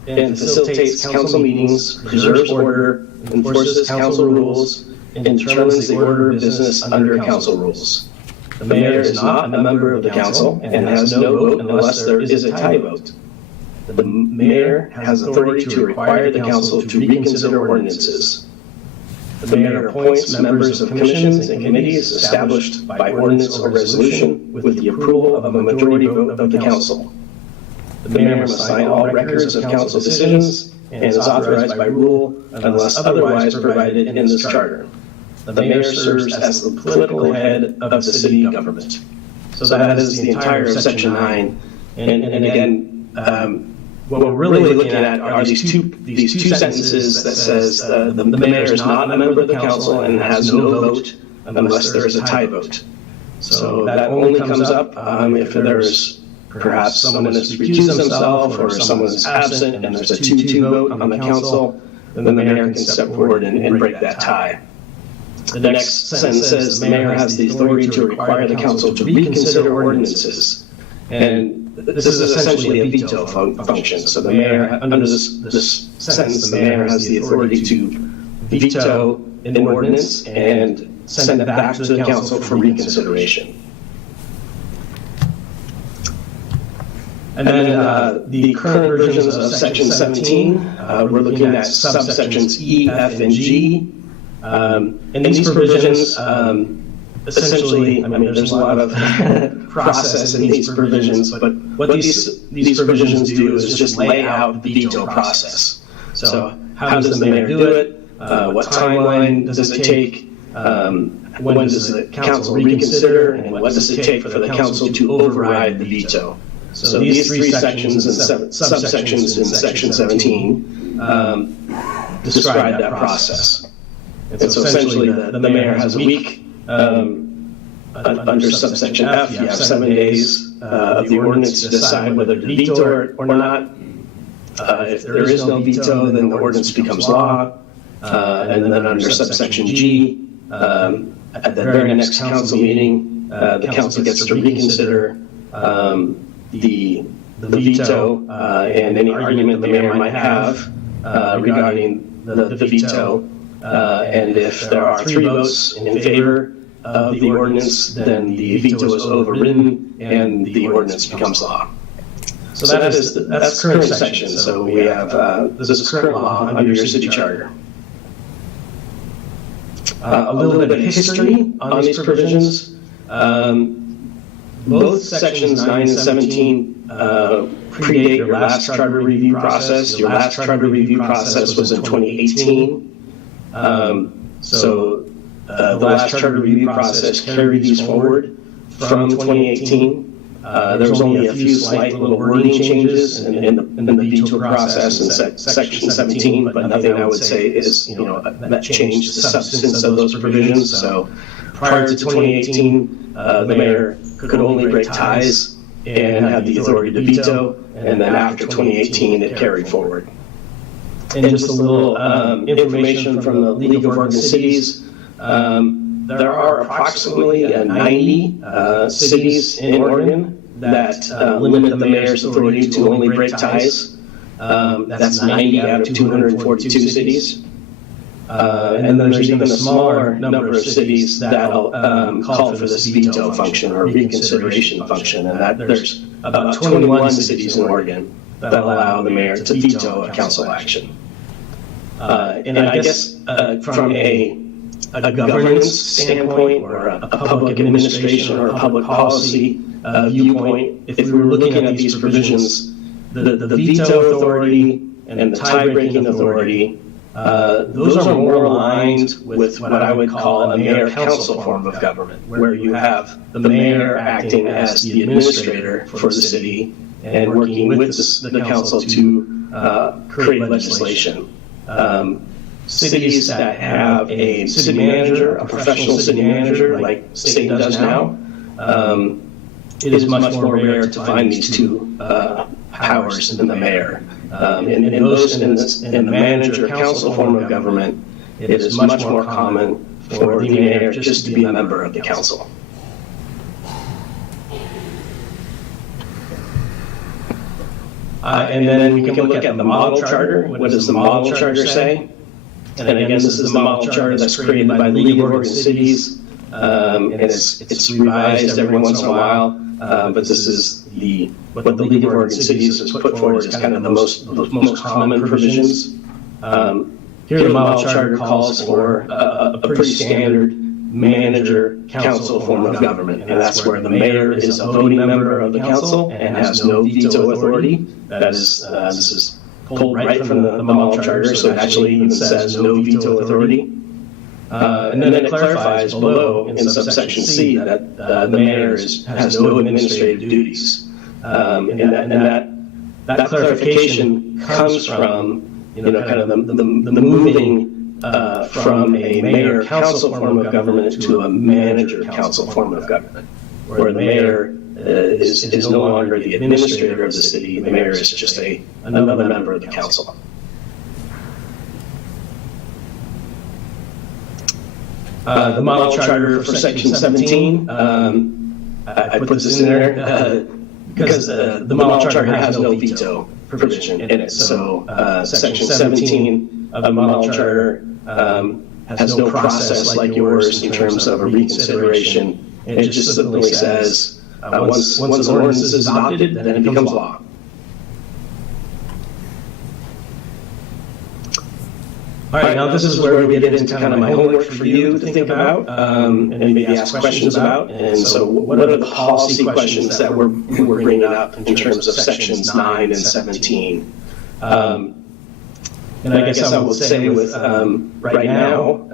and facilitates council meetings, preserves order, enforces council rules, and determines the order of business under council rules. The mayor is not a member of the council and has no vote unless there is a tie vote. The mayor has authority to require the council to reconsider ordinances. The mayor appoints members of commissions and committees established by ordinance or resolution with the approval of a majority vote of the council. The mayor must sign all records of council decisions and is authorized by rule unless otherwise provided in this charter. The mayor serves as the political head of the city government. So that is the entire of Section 9. And again, what we're really looking at are these two sentences that says the mayor is not a member of the council and has no vote unless there is a tie vote. So that only comes up if there's perhaps someone has recused himself or someone is absent and there's a 2-2 vote on the council, then the mayor can step forward and break that tie. The next sentence says the mayor has the authority to require the council to reconsider ordinances. And this is essentially a veto function. So the mayor, under this sentence, the mayor has the authority to veto an ordinance and send it back to the council for reconsideration. And then the current versions of Section 17, we're looking at subsections E, F, and G. And these provisions, essentially, I mean, there's a lot of process in these provisions, but what these provisions do is just lay out the veto process. So how does the mayor do it? What timeline does it take? When does the council reconsider? And what does it take for the council to override the veto? So these three sections and subsections in Section 17 describe that process. And so essentially, the mayor has a week. Under subsection F, you have 7 days of the ordinance to decide whether to veto it or not. If there is no veto, then the ordinance becomes law. And then under subsection G, at the very next council meeting, the council gets to reconsider the veto and any argument the mayor might have regarding the veto. And if there are 3 votes in favor of the ordinance, then the veto is overridden and the ordinance becomes law. So that's current section. So we have this is current law under your city charter. A little bit of history on these provisions. Both sections 9 and 17 predate your last charter review process. Your last charter review process was in 2018. The last charter review process carried these forward from 2018. There was only a few slight little wording changes in the veto process in Section 17, but nothing I would say is that changed the substance of those provisions. So prior to 2018, the mayor could only break ties and have the authority to veto. and then after 2018, it carried forward. And just a little information from the League of Oregon Cities. There are approximately 90 cities in Oregon that limit the mayor's authority to only break ties. That's 90 out of 242 cities. And then there's even a smaller number of cities that'll call for this veto function or reconsideration function, and that there's about 21 cities in Oregon that allow the mayor to veto a council action. And I guess from a governance standpoint or a public administration or a public policy viewpoint, if we were looking at these provisions, the veto authority and the tie-breaking authority, those are more aligned with what I would call a mayor-council form of government, where you have the mayor acting as the administrator for the city and working with the council to create legislation. Cities that have a city manager, a professional city manager, like Stayton does now, it is much more rare to find these two powers in the mayor. In the manager-council form of government, it is much more common for the mayor just to be a member of the council. And then we can look at the model charter. What does the model charter say? And again, this is the model charter that's created by the League of Oregon Cities, and it's revised every once in a while. But this is what the League of Oregon Cities has put forward as kind of the most common provisions. Here, the model charter calls for a pretty standard manager-council form of government, and that's where the mayor is a voting member of the council and has no veto authority. This is pulled right from the model charter, so it actually even says no veto authority. And then it clarifies below in subsection C that the mayor has no administrative duties. And that clarification comes from kind of the moving from a mayor-council form of government to a manager-council form of government, where the mayor is no longer the administrator of the city. The mayor is just another member of the council. The model charter for section 17, I put this in there because the model charter has no veto provision in it. So section 17 of the model charter has no process like yours in terms of a reconsideration. It just simply says once an ordinance is adopted, then it becomes law. All right, now this is where we get into kind of my homework for you to think about and maybe ask questions about. And so what are the policy questions that we're bringing up in terms of sections 9 and 17? And I guess I will say with right now,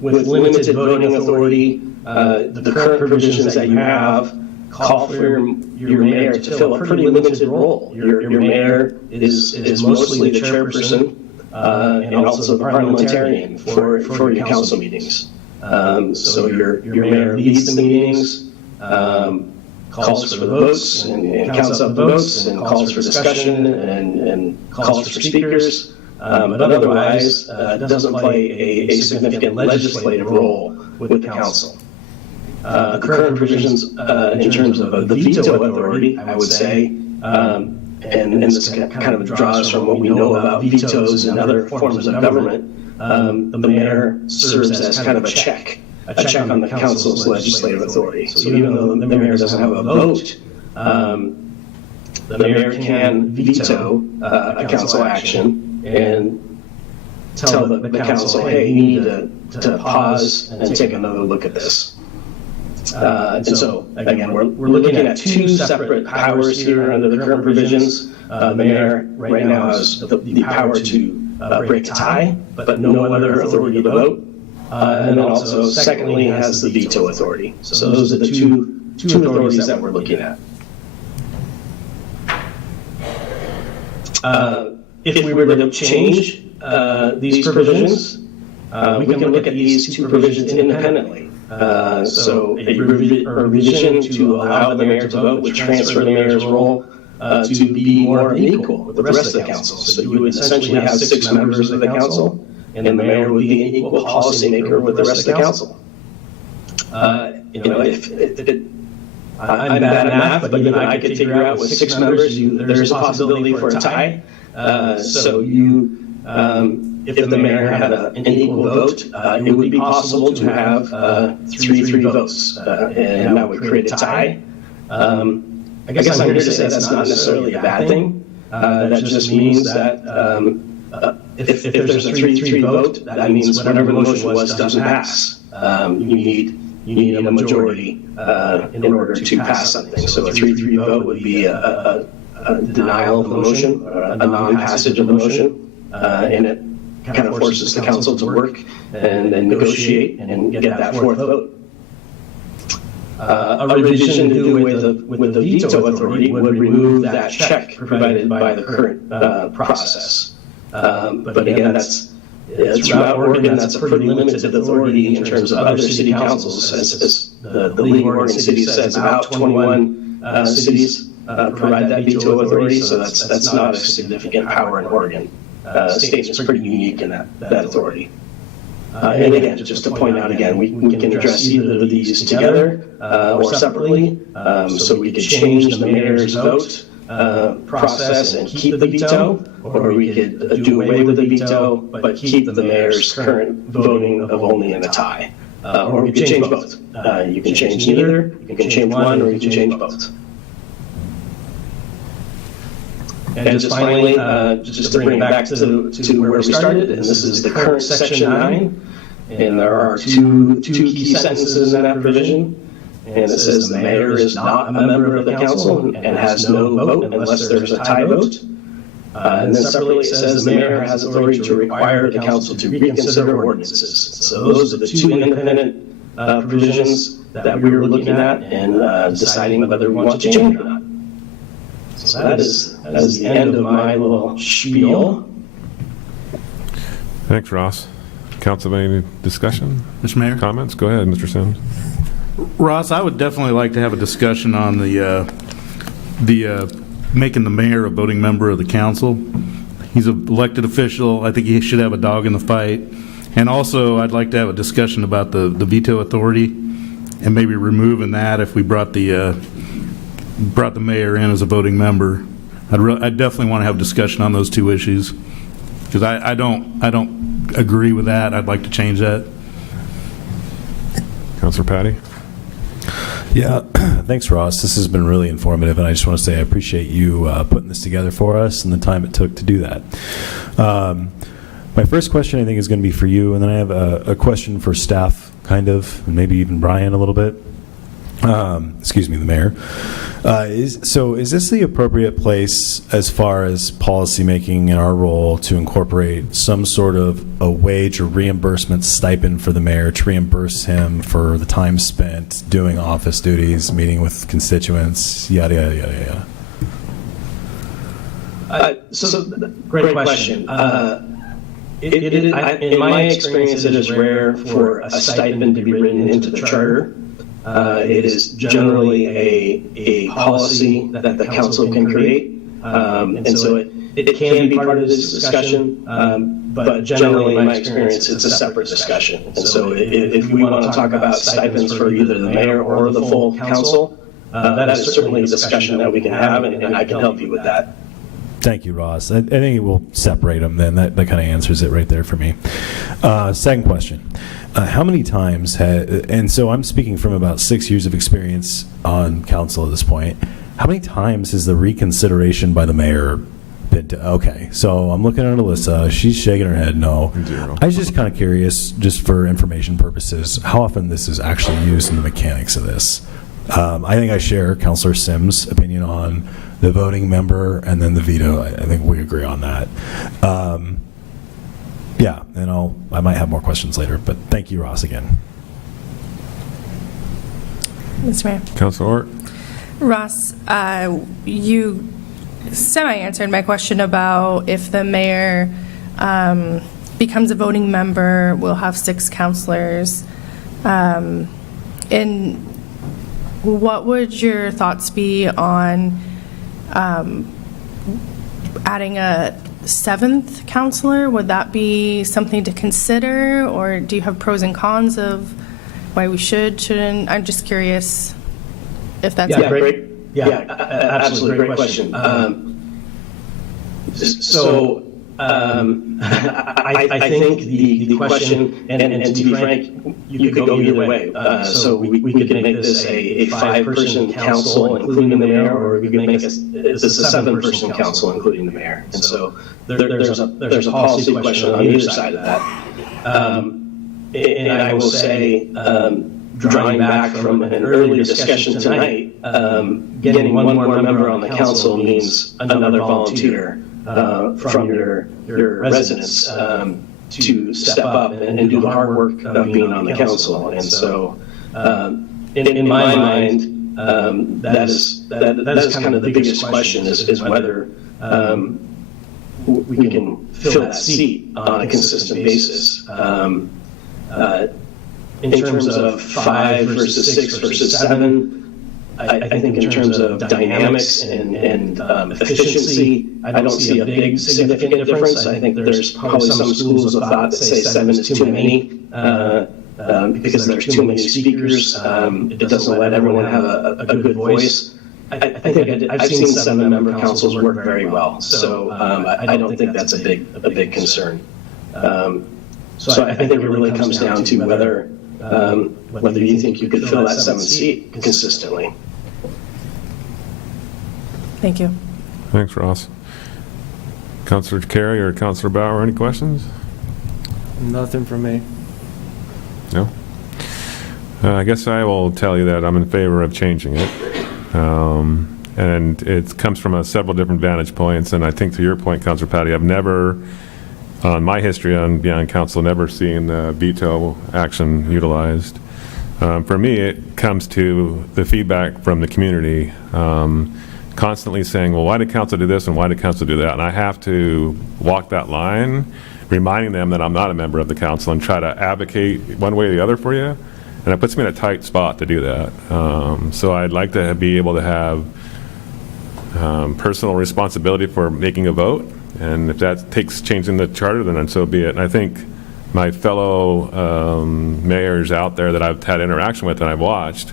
with limited voting authority, the current provisions that you have call for your mayor to fill a pretty limited role. Your mayor is mostly the chairperson and also the parliamentarian for your council meetings. So your mayor leads the meetings, calls for the votes and counts up the votes and calls for discussion and calls for speakers, but otherwise doesn't play a significant legislative role with the council. The current provisions in terms of the veto authority, I would say, and this kind of draws from what we know about vetoes and other forms of government, the mayor serves as kind of a check on the council's legislative authority. So even though the mayor doesn't have a vote, the mayor can veto a council action and tell the council, hey, you need to pause and take another look at this. And so, again, we're looking at two separate powers here under the current provisions. The mayor right now has the power to break a tie, but no other authority to vote. And then also, secondly, has the veto authority. So those are the two authorities that we're looking at. If we were to change these provisions, we can look at these two provisions independently. So a revision to allow the mayor to vote would transfer the mayor's role to be more equal with the rest of the council. So you would essentially have 6 members of the council, and the mayor would be an equal policymaker with the rest of the council. I'm bad at math, but even I could figure out with 6 members, there's a possibility for a tie. So if the mayor had an equal vote, it would be possible to have 3 votes, and that would create a tie. I guess I'm here to say that's not necessarily a bad thing. That just means that if there's a 3-3 vote, that means whatever the motion was doesn't pass. You need a majority in order to pass something. So a 3-3 vote would be a denial of the motion, or a non-passage of the motion, and it kind of forces the council to work and then negotiate and get that 4th vote. A revision to do with the veto authority would remove that check provided by the current process. But again, that's throughout Oregon, that's a pretty limited authority in terms of other city councils. As the League of Oregon Cities says, about 21 cities provide that veto authority, so that's not a significant power in Oregon. Stayton's pretty unique in that authority. And again, just to point out again, we can address either of these together or separately. So we could change the mayor's vote process and keep the veto, or we could do away with the veto but keep the mayor's current voting of only in a tie. Or we could change both. You can change neither, you can change one, or you can change both. And just finally, just to bring it back to where we started, and this is the current Section 9, and there are two key sentences in that provision, and it says the mayor is not a member of the council and has no vote unless there's a tie vote. And then separately it says the mayor has authority to require the council to reconsider ordinances. So those are the 2 independent provisions that we were looking at and deciding whether we want to change or not. So that is the end of my little spiel. Thanks, Ross. Council, any discussion? Mr. Mayor? Comments? Go ahead, Mr. Sims. Ross, I would definitely like to have a discussion on the making the mayor a voting member of the council. He's an elected official. I think he should have a dog in the fight. And also, I'd like to have a discussion about the veto authority and maybe removing that if we brought the mayor in as a voting member. I'd definitely want to have a discussion on those 2 issues because I don't agree with that. I'd like to change that. Councilor Patty? Yeah, thanks, Ross. This has been really informative, and I just want to say I appreciate you putting this together for us and the time it took to do that. My first question, I think, is going to be for you, and then I have a question for staff, kind of, and maybe even Brian a little bit. Excuse me, the mayor. Is this the appropriate place as far as policymaking in our role to incorporate some sort of a wage or reimbursement stipend for the mayor to reimburse him for the time spent doing office duties, meeting with constituents, yada, yada, yada, yada? So great question. In my experience, it is rare for a stipend to be written into the charter. It is generally a policy that the council can create, and so it can be part of this discussion, but generally in my experience it's a separate discussion. And so if we want to talk about stipends for either the mayor or the full council, that is certainly a discussion that we can have, and I can help you with that. Thank you, Ross. I think we'll separate them then. That kind of answers it right there for me. Second question. How many times and so I'm speaking from about 6 years of experience on council at this point, how many times has the reconsideration by the mayor been okay, so I'm looking at Alyssa, she's shaking her head no. 0. I was just kind of curious, just for information purposes, how often this is actually used in the mechanics of this. I think I share Councilor Sims' opinion on the voting member and then the veto. I think we agree on that. Yeah, and I might have more questions later, but thank you, Ross, again. Mr. Mayor. Councilor Ort? Ross, you semi-answered my question about if the mayor becomes a voting member, we'll have 6 councilors. And what would your thoughts be on adding a 7th counselor, would that be something to consider, or do you have pros and cons of why we shouldn't? I'm just curious if that's... Yeah, great. Yeah, absolutely, great question. I think the question, and to be frank, you could go either way. So we could make this a 5-person council, including the mayor, or we could make this a 7-person council, including the mayor. And so there's a policy question on either side of that. And I will say, drawing back from an earlier discussion tonight, getting one more member on the council means another volunteer from your residents to step up and do the hard work of being on the council. And so, in my mind, that is kind of the biggest question is whether we can fill that seat on a consistent basis. In terms of 5 versus 6 versus 7, I think in terms of dynamics and efficiency, I don't see a big significant difference. I think there's probably some schools of thought that say 7 is too many because there's too many speakers. It doesn't let everyone have a good voice. I think I've seen 7-member councils work very well, so I don't think that's a big concern. So I think it really comes down to whether you think you could fill that 7th seat consistently. Thank you. Thanks, Ross. Councilor Carey or Councilor Bauer, any questions? Nothing from me. No? I guess I will tell you that I'm in favor of changing it. And it comes from several different vantage points, and I think to your point, Councilor Patty, I've never, on my history on Beyond Council, never seen veto action utilized. For me, it comes to the feedback from the community, constantly saying, well, why did council do this and why did council do that? And I have to walk that line, reminding them that I'm not a member of the council and try to advocate one way or the other for you. And it puts me in a tight spot to do that. So I'd like to be able to have personal responsibility for making a vote. And if that takes changing the charter, then so be it. And I think my fellow mayors out there that I've had interaction with and I've watched,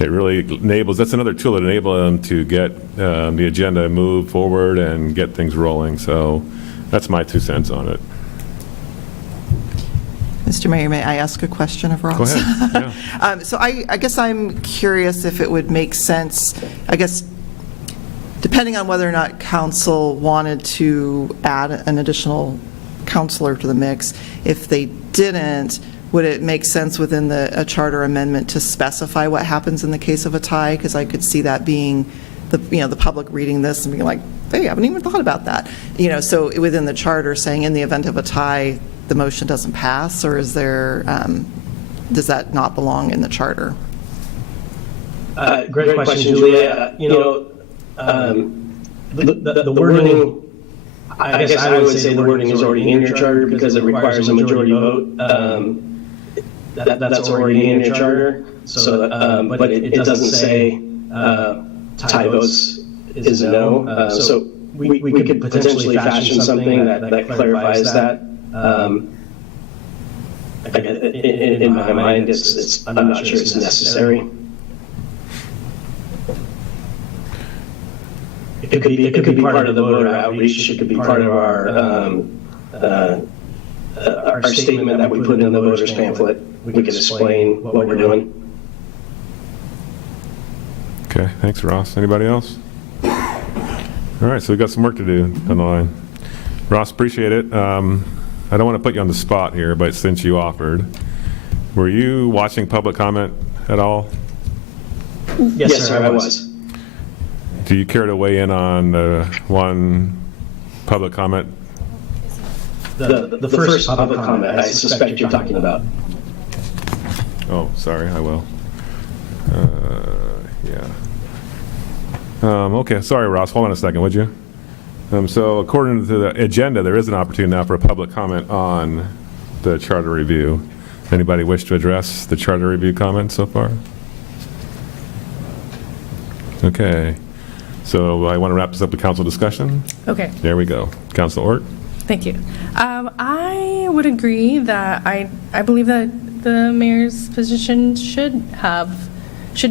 it really enables, that's another tool that enables them to get the agenda moved forward and get things rolling. So that's my 2 cents on it. Mr. Mayor, may I ask a question of Ross? Go ahead. Yeah. So I guess I'm curious if it would make sense, I guess, depending on whether or not council wanted to add an additional counselor to the mix. If they didn't, would it make sense within a charter amendment to specify what happens in the case of a tie? Because I could see that being the public reading this and being like, hey, I haven't even thought about that. So within the charter saying in the event of a tie, the motion doesn't pass, or is there, does that not belong in the charter? Great question, Julia. The wording, I guess I would say the wording is already in your charter because it requires a majority vote. That's already in your charter. So, but it doesn't say tie votes is no. So we could potentially fashion something that clarifies that. In my mind, I'm not sure it's necessary. It could be part of the voter outreach. It could be part of our statement that we put in the voters pamphlet. We could explain what we're doing. Okay, thanks, Ross. Anybody else? All right, so we've got some work to do on the line. Ross, appreciate it. I don't want to put you on the spot here, but since you offered, were you watching public comment at all? Yes, sir, I was. Do you care to weigh in on the one public comment? The first public comment I suspect you're talking about. Oh, sorry, I will. Yeah. Okay, sorry, Ross. Hold on a second, would you? So according to the agenda, there is an opportunity now for a public comment on the charter review. Anybody wish to address the charter review comments so far? Okay. So I want to wrap this up with council discussion. Okay. There we go. Council Ort? Thank you. I would agree that I believe that the mayor's position should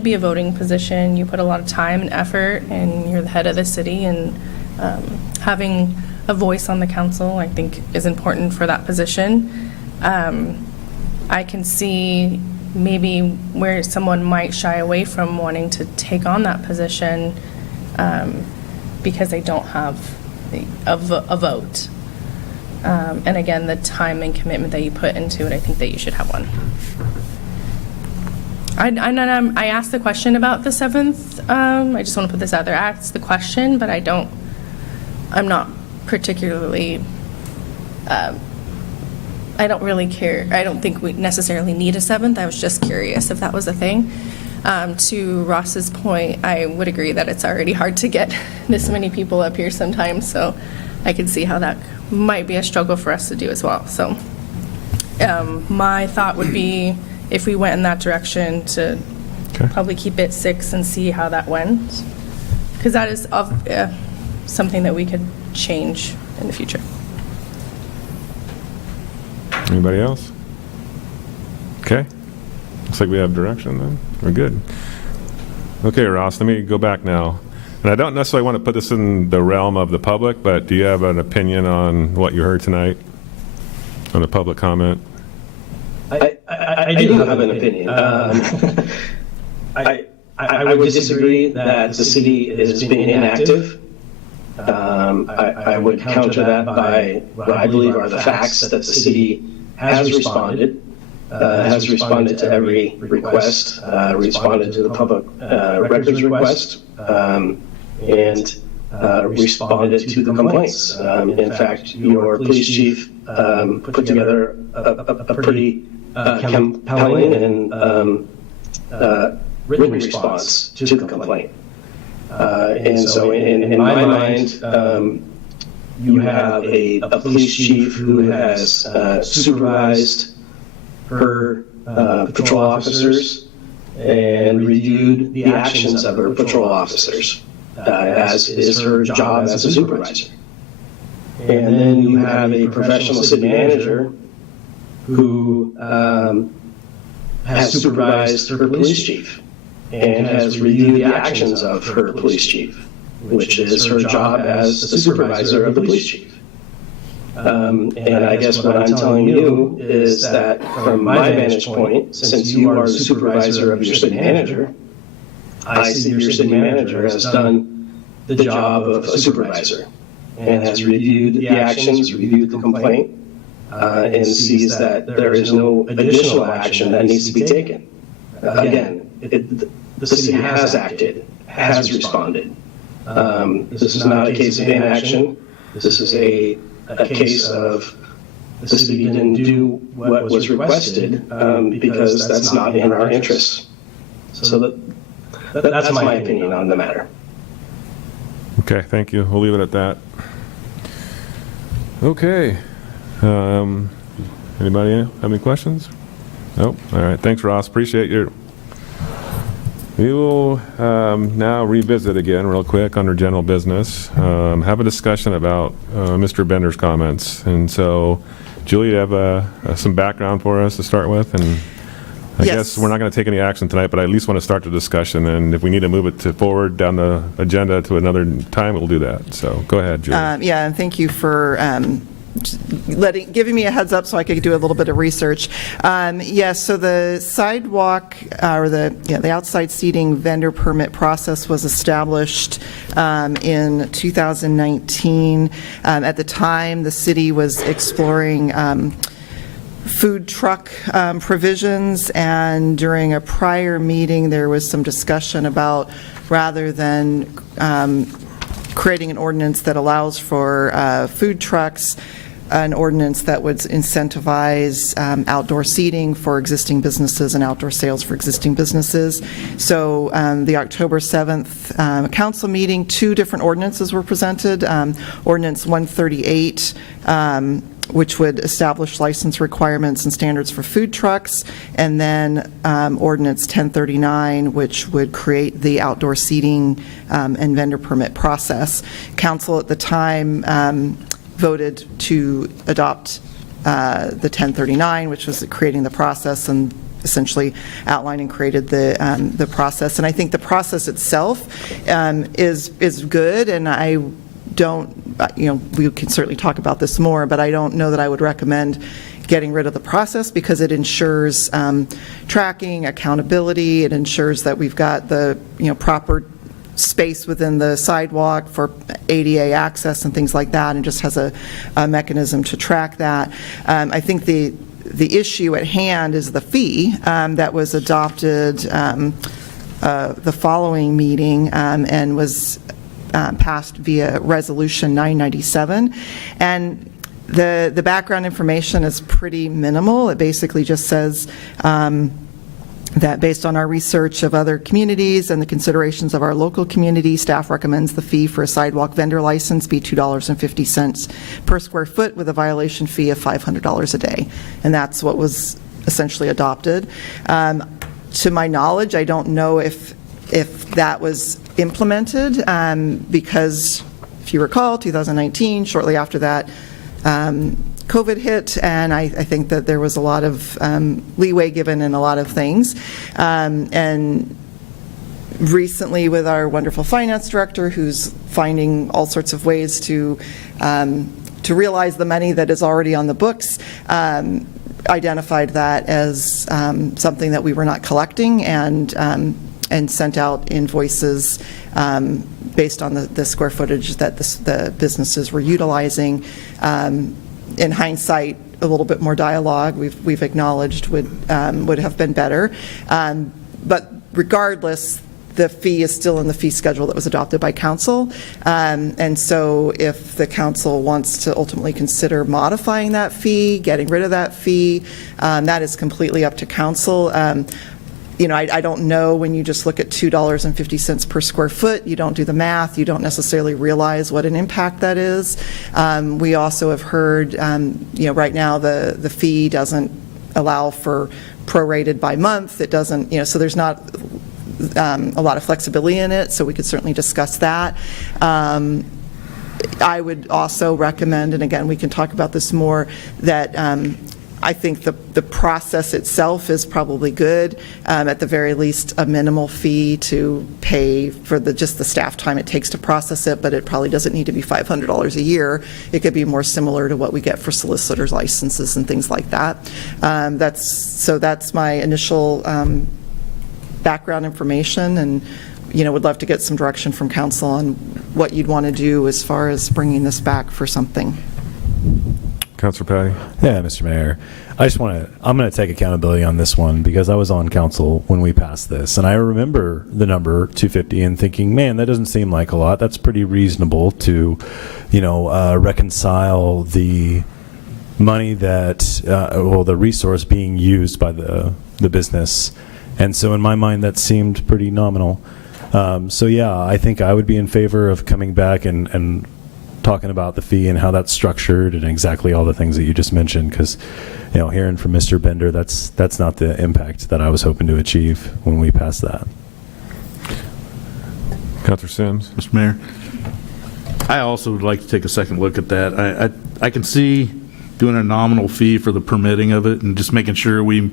be a voting position. You put a lot of time and effort, and you're the head of the city, and having a voice on the council, I think, is important for that position. I can see maybe where someone might shy away from wanting to take on that position because they don't have a vote. And again, the time and commitment that you put into it, I think that you should have one. I asked the question about the 7th. I just want to put this out there. I asked the question, but I'm not particularly, I don't really care. I don't think we necessarily need a 7th. I was just curious if that was a thing. To Ross's point, I would agree that it's already hard to get this many people up here sometimes, so I could see how that might be a struggle for us to do as well. So my thought would be, if we went in that direction, to probably keep it 6 and see how that went, because that is something that we could change in the future. Anybody else? Okay. Looks like we have direction then. We're good. Okay, Ross, let me go back now. And I don't necessarily want to put this in the realm of the public, but do you have an opinion on what you heard tonight on the public comment? I do have an opinion. I would disagree that the city is being inactive. I would counter that by what I believe are the facts, that the city has responded to every request, responded to the public records request, and responded to the complaints. In fact, your police chief put together a pretty compelling and written response to the complaint. And so in my mind, you have a police chief who has supervised her patrol officers and reviewed the actions of her patrol officers, as is her job as a supervisor. And then you have a professional city manager who has supervised her police chief and has reviewed the actions of her police chief, which is her job as the supervisor of the police chief. And I guess what I'm telling you is that from my vantage point, since you are the supervisor of your city manager, I see your city manager has done the job of a supervisor and has reviewed the actions, reviewed the complaint, and sees that there is no additional action that needs to be taken. Again, the city has acted, has responded. This is not a case of inaction. This is a case of the city didn't do what was requested because that's not in our interests. So that's my opinion on the matter. Okay, thank you. We'll leave it at that. Okay. Anybody have any questions? Nope. All right. Thanks, Ross. Appreciate your. We will now revisit again real quick under general business, have a discussion about Mr. Bender's comments. And so, Julie, you have some background for us to start with? And I guess we're not going to take any action tonight, but I at least want to start the discussion. And if we need to move it forward down the agenda to another time, we'll do that. So go ahead, Julie. Yeah, and thank you for giving me a heads up so I could do a little bit of research. Yes, so the sidewalk or the outside seating vendor permit process was established in 2019. At the time, the city was exploring food truck provisions, and during a prior meeting, there was some discussion about, rather than creating an ordinance that allows for food trucks, an ordinance that would incentivize outdoor seating for existing businesses and outdoor sales for existing businesses. So the October 7th council meeting, 2 different ordinances were presented. Ordinance 138, which would establish license requirements and standards for food trucks, and then Ordinance 1039, which would create the outdoor seating and vendor permit process. Council at the time voted to adopt the 1039, which was creating the process and essentially outlined and created the process. And I think the process itself is good, and I don't, we can certainly talk about this more, but I don't know that I would recommend getting rid of the process because it ensures tracking, accountability. It ensures that we've got the proper space within the sidewalk for ADA access and things like that, and just has a mechanism to track that. I think the issue at hand is the fee that was adopted the following meeting and was passed via Resolution 997. And the background information is pretty minimal. It basically just says that based on our research of other communities and the considerations of our local community, staff recommends the fee for a sidewalk vendor license be $2.50 per square foot with a violation fee of $500 a day. And that's what was essentially adopted. To my knowledge, I don't know if that was implemented because if you recall, 2019, shortly after that, COVID hit, and I think that there was a lot of leeway given in a lot of things. And recently with our wonderful finance director, who's finding all sorts of ways to realize the money that is already on the books, identified that as something that we were not collecting, and sent out invoices based on the square footage that the businesses were utilizing. In hindsight, a little bit more dialogue we've acknowledged would have been better. But regardless, the fee is still in the fee schedule that was adopted by council. And so if the council wants to ultimately consider modifying that fee, getting rid of that fee, that is completely up to council. I don't know, when you just look at $2.50 per square foot, you don't do the math, you don't necessarily realize what an impact that is. We also have heard, right now the fee doesn't allow for prorated by month. It doesn't, so there's not a lot of flexibility in it, so we could certainly discuss that. I would also recommend, and again, we can talk about this more, that I think the process itself is probably good. At the very least, a minimal fee to pay for just the staff time it takes to process it, but it probably doesn't need to be $500 a year. It could be more similar to what we get for solicitors' licenses and things like that. That's my initial background information, and would love to get some direction from council on what you'd want to do as far as bringing this back for something. Councilor Patty. Yeah, Mr. Mayor. I'm going to take accountability on this one because I was on council when we passed this, and I remember the number 250 and thinking, man, that doesn't seem like a lot. That's pretty reasonable to, reconcile the money that, the resource being used by the business. And so in my mind, that seemed pretty nominal. So yeah, I think I would be in favor of coming back and talking about the fee and how that's structured and exactly all the things that you just mentioned, because hearing from Mr. Bender, that's not the impact that I was hoping to achieve when we passed that. Councilor Sims. Mr. Mayor, I also would like to take a second look at that. I can see doing a nominal fee for the permitting of it and just making sure we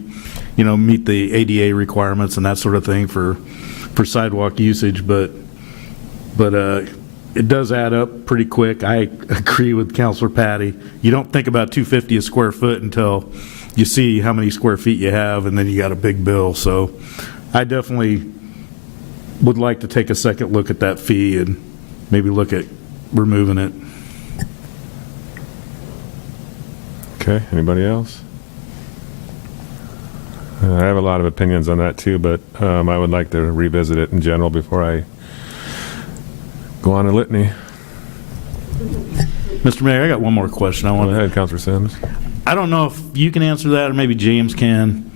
meet the ADA requirements and that sort of thing for sidewalk usage, but it does add up pretty quick. I agree with Councilor Patty. You don't think about $250 a square foot until you see how many square feet you have, and then you got a big bill. So I definitely would like to take a second look at that fee and maybe look at removing it. Okay, anybody else? I have a lot of opinions on that too, but I would like to revisit it in general before I go on a litany. Mr. Mayor, I got one more question. Go ahead, Councilor Sims. I don't know if you can answer that or maybe James can,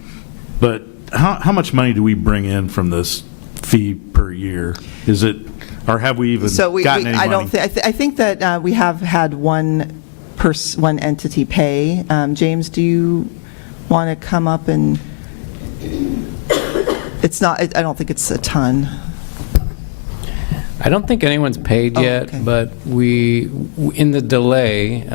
but how much money do we bring in from this fee per year? Is it, or have we even gotten any money? I think that we have had one one entity pay. James, do you want to come up and, it's not, I don't think it's a ton. I don't think anyone's paid yet, okay. but in the delay,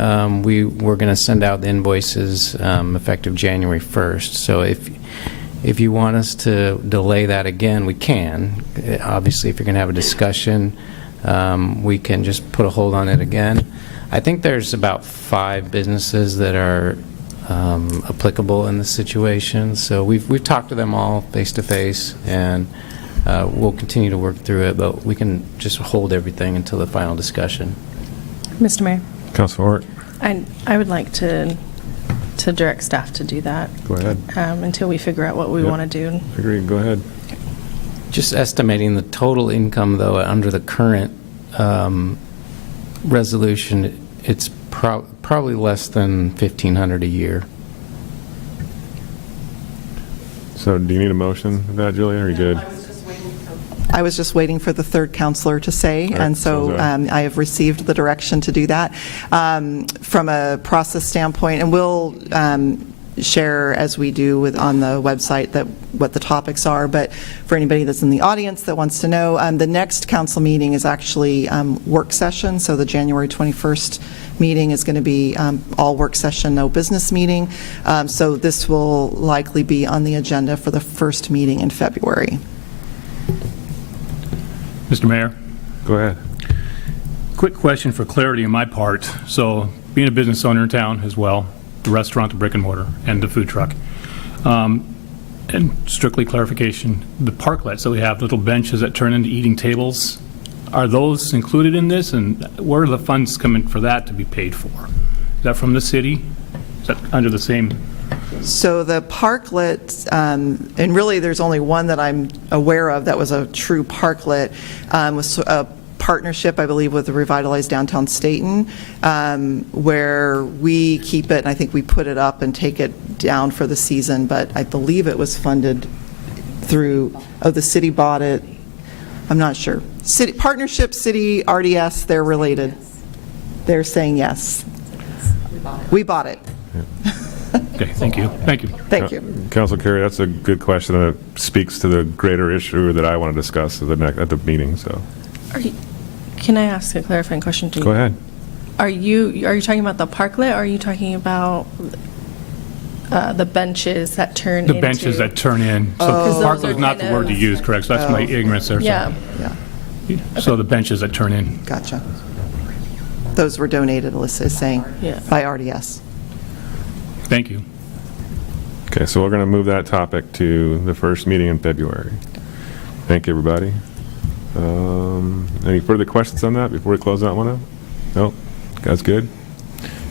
we were going to send out the invoices effective January 1st. So if you want us to delay that again, we can. Obviously, if you're going to have a discussion, we can just put a hold on it again. I think there's about 5 businesses that are applicable in this situation. So we've talked to them all face to face, and we'll continue to work through it, but we can just hold everything until the final discussion. Mr. Mayor, Councilor Hort, I would like to direct staff to do that. go ahead. Until we figure out what we Yep. want to do. Agreed, go ahead. Just estimating the total income, though, under the current resolution, it's probably less than $1,500 a year. So do you need a motion for that, Julia, or are you good? I was just waiting for the third counselor to say, right, and so I have received the direction to do that. From a process standpoint, and we'll share as we do on the website what the topics are, but for anybody that's in the audience that wants to know, the next council meeting is actually work session, so the January 21st meeting is going to be all work session, no business meeting. So this will likely be on the agenda for the first meeting in February. Mr. Mayor, Go ahead. quick question for clarity on my part. So being a business owner in town as well, the restaurant, the brick and mortar, and the food truck, and strictly clarification, the parklets that we have, little benches that turn into eating tables, are those included in this? And where are the funds coming for that to be paid for? Is that from the city? Is that under the same? So the parklet, and really there's only one that I'm aware of that was a true parklet, was a partnership, I believe, with the Revitalized Downtown Stayton, where we keep it, and I think we put it up and take it down for the season, but I believe it was funded through, the city bought it. I'm not sure. City partnership, city, RDS, they're related. They're saying yes. We bought it. Okay, thank you. Thank you. Thank you. Councilor Carey, that's a good question, and it speaks to the greater issue that I want to discuss at the meeting, so. Can I ask a clarifying question to you? Go ahead. Are you talking about the parklet, or are you talking about the benches that turn into? The benches that turn in. So Because those parklet are is not the kind word to of- use, correct? So that's my ignorance there. So- Yeah. Yeah, So the benches that turn in. gotcha. Those were donated, Alyssa is saying, Yeah. by RDS. Thank you. Okay, so we're going to move that topic to the first meeting in February. Thank you, everybody. Any further questions on that before we close that one up? No? Guys good?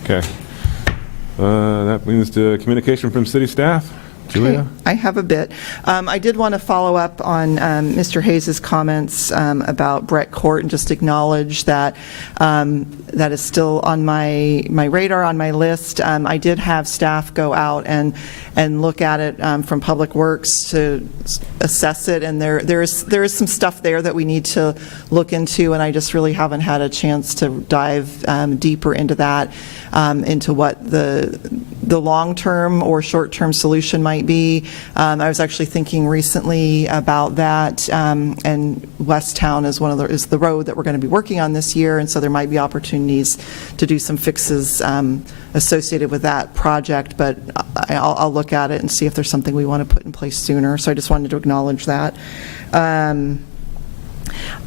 Okay. That brings us to communication from city staff. Julia? Okay, I have a bit. I did want to follow up on Mr. Hayes' comments about Brett Court and just acknowledge that that is still on my radar, on my list. I did have staff go out and look at it from Public Works to assess it, and there is some stuff there that we need to look into, and I just really haven't had a chance to dive deeper into that, into what the long-term or short-term solution might be. I was actually thinking recently about that, and Westtown is the road that we're going to be working on this year, and so there might be opportunities to do some fixes associated with that project, but I'll look at it and see if there's something we want to put in place sooner. So I just wanted to acknowledge that.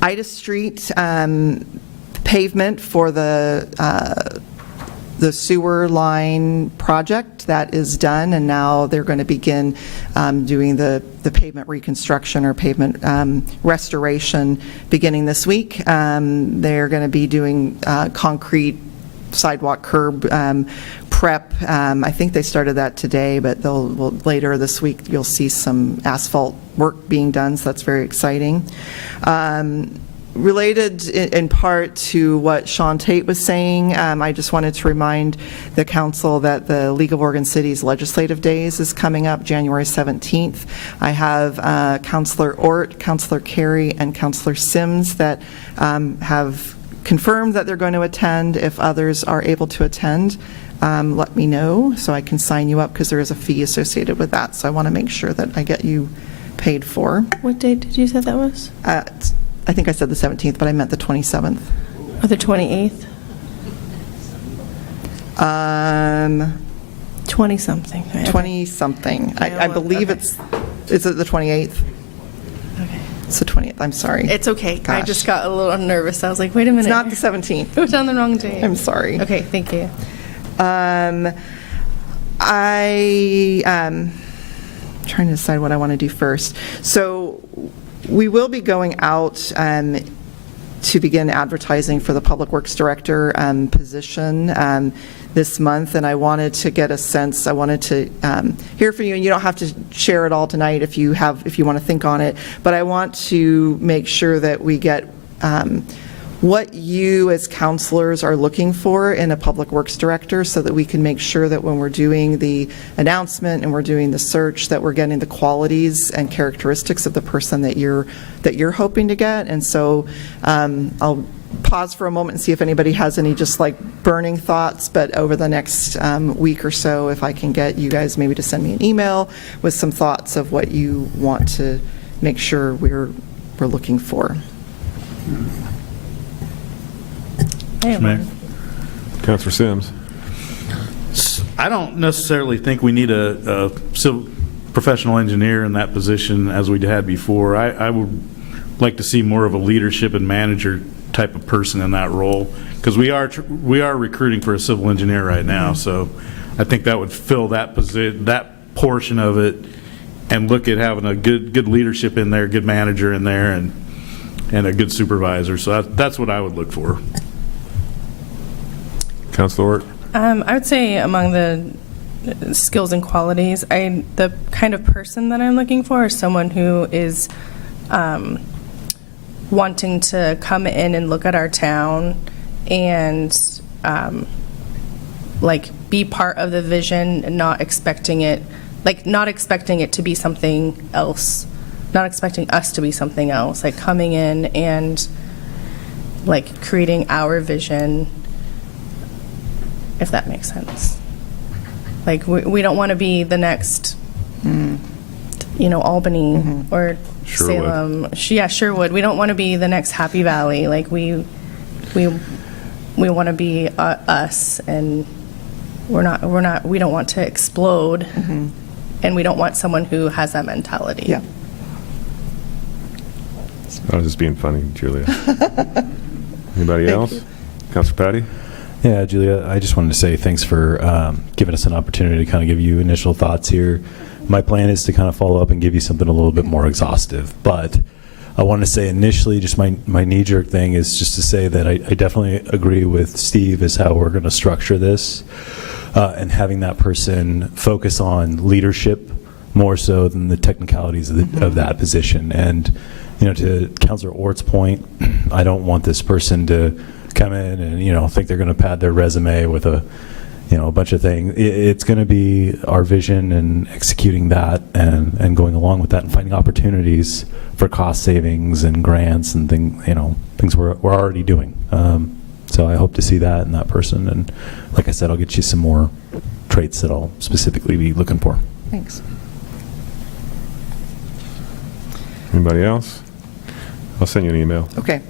Ida Street pavement for the sewer line project, that is done, and now they're going to begin doing the pavement reconstruction or pavement restoration beginning this week. They're going to be doing concrete sidewalk curb prep. I think they started that today, but later this week you'll see some asphalt work being done, so that's very exciting. Related in part to what Sean Tate was saying, I just wanted to remind the council that the League of Oregon Cities Legislative Days is coming up January 17th. I have Councilor Ort, Councilor Carey, and Councilor Sims that have confirmed that they're going to attend. If others are able to attend, let me know so I can sign you up, because there is a fee associated with that. So I want to make sure that I get you paid for. What date did you say that was? I think I said the 17th, but I meant the 27th. Or the 28th? 20-something. 20-something. I believe okay. Is it the 28th? Okay. It's the 20th. I'm sorry. It's okay. I Gosh. just got a little nervous. I was like, wait a minute. It's not the 17th. I was on the wrong day. I'm sorry. Okay, thank you. Trying to decide what I want to do first. So we will be going out to begin advertising for the Public Works Director position this month, and I wanted to get a sense. I wanted to hear from you, and you don't have to share it all tonight if you want to think on it, but I want to make sure that we get what you as counselors are looking for in a Public Works Director, so that we can make sure that when we're doing the announcement and we're doing the search, that we're getting the qualities and characteristics of the person that you're hoping to get. And so I'll pause for a moment and see if anybody has any just like burning thoughts, but over the next week or so, if I can get you guys maybe to send me an email with some thoughts of what you want to make sure we're looking for. Mayor. Councilor Sims. I don't necessarily think we need a civil professional engineer in that position as we had before. I would like to see more of a leadership and manager type of person in that role, because we are recruiting for a civil engineer right now. So I think that would fill that position, that portion of it, and look at having a good leadership in there, good manager in there, and a good supervisor. So that's what I would look for. Councilor Ort. I would say among the skills and qualities, the kind of person that I'm looking for is someone who is wanting to come in and look at our town and like be part of the vision and not expecting it to be something else, not expecting us to be something else, like coming in and like creating our vision, if that makes sense. Like we don't want to be the next, Albany or Sherwood. Salem. Sherwood. We don't want to be the next Happy Valley. Like we want to be us, and we don't want to explode, and we don't want someone who has that mentality. Yeah. I was just being funny, Julia. Anybody else? you. Councilor Patty? Yeah, Julia, I just wanted to say thanks for giving us an opportunity to kind of give you initial thoughts here. My plan is to kind of follow up and give you something a little bit more exhaustive, but I want to say initially just my knee-jerk thing is just to say that I definitely agree with Steve as how we're going to structure this, and having that person focus on leadership more so than the technicalities of that position. And to Councilor Ort's point, I don't want this person to come in and think they're going to pad their resume with a bunch of things. It's going to be our vision and executing that and going along with that and finding opportunities for cost savings and grants and things we're already doing. So I hope to see that in that person. And like I said, I'll get you some more traits that I'll specifically be looking for. Thanks. Anybody else? I'll send you an email. Okay.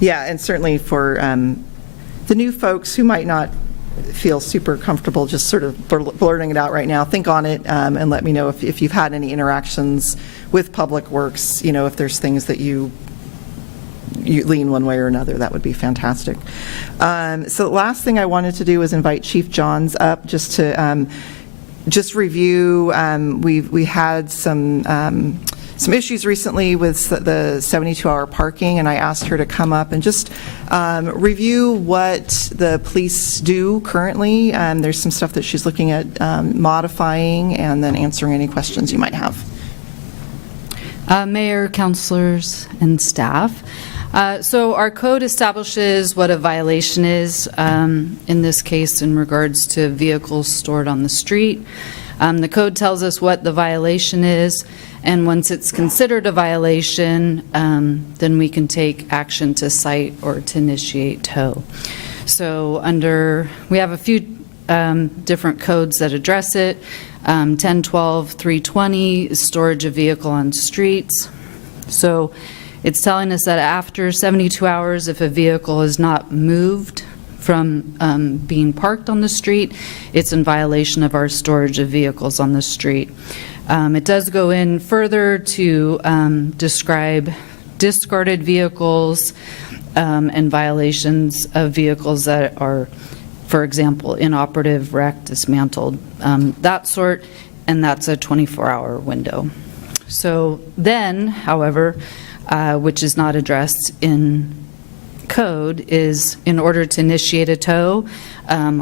Yeah, and certainly for the new folks who might not feel super comfortable just sort of blurting it out right now, think on it and let me know if you've had any interactions with Public Works, if there's things that you lean one way or another, that would be fantastic. So the last thing I wanted to do was invite Chief Johns up just to review. We had some issues recently with the 72-hour parking, and I asked her to come up and just review what the police do currently. There's some stuff that she's looking at modifying, and then answering any questions you might have. Mayor, councilors, and staff. So our code establishes what a violation is, in this case in regards to vehicles stored on the street. The code tells us what the violation is, and once it's considered a violation, then we can take action to cite or to initiate tow. So we have a few different codes that address it. 1012, 320 is storage of vehicle on streets. So it's telling us that after 72 hours, if a vehicle is not moved from being parked on the street, it's in violation of our storage of vehicles on the street. It does go in further to describe discarded vehicles and violations of vehicles that are, for example, inoperative, wrecked, dismantled, that sort, and that's a 24-hour window. So then, however, which is not addressed in code, is in order to initiate a tow,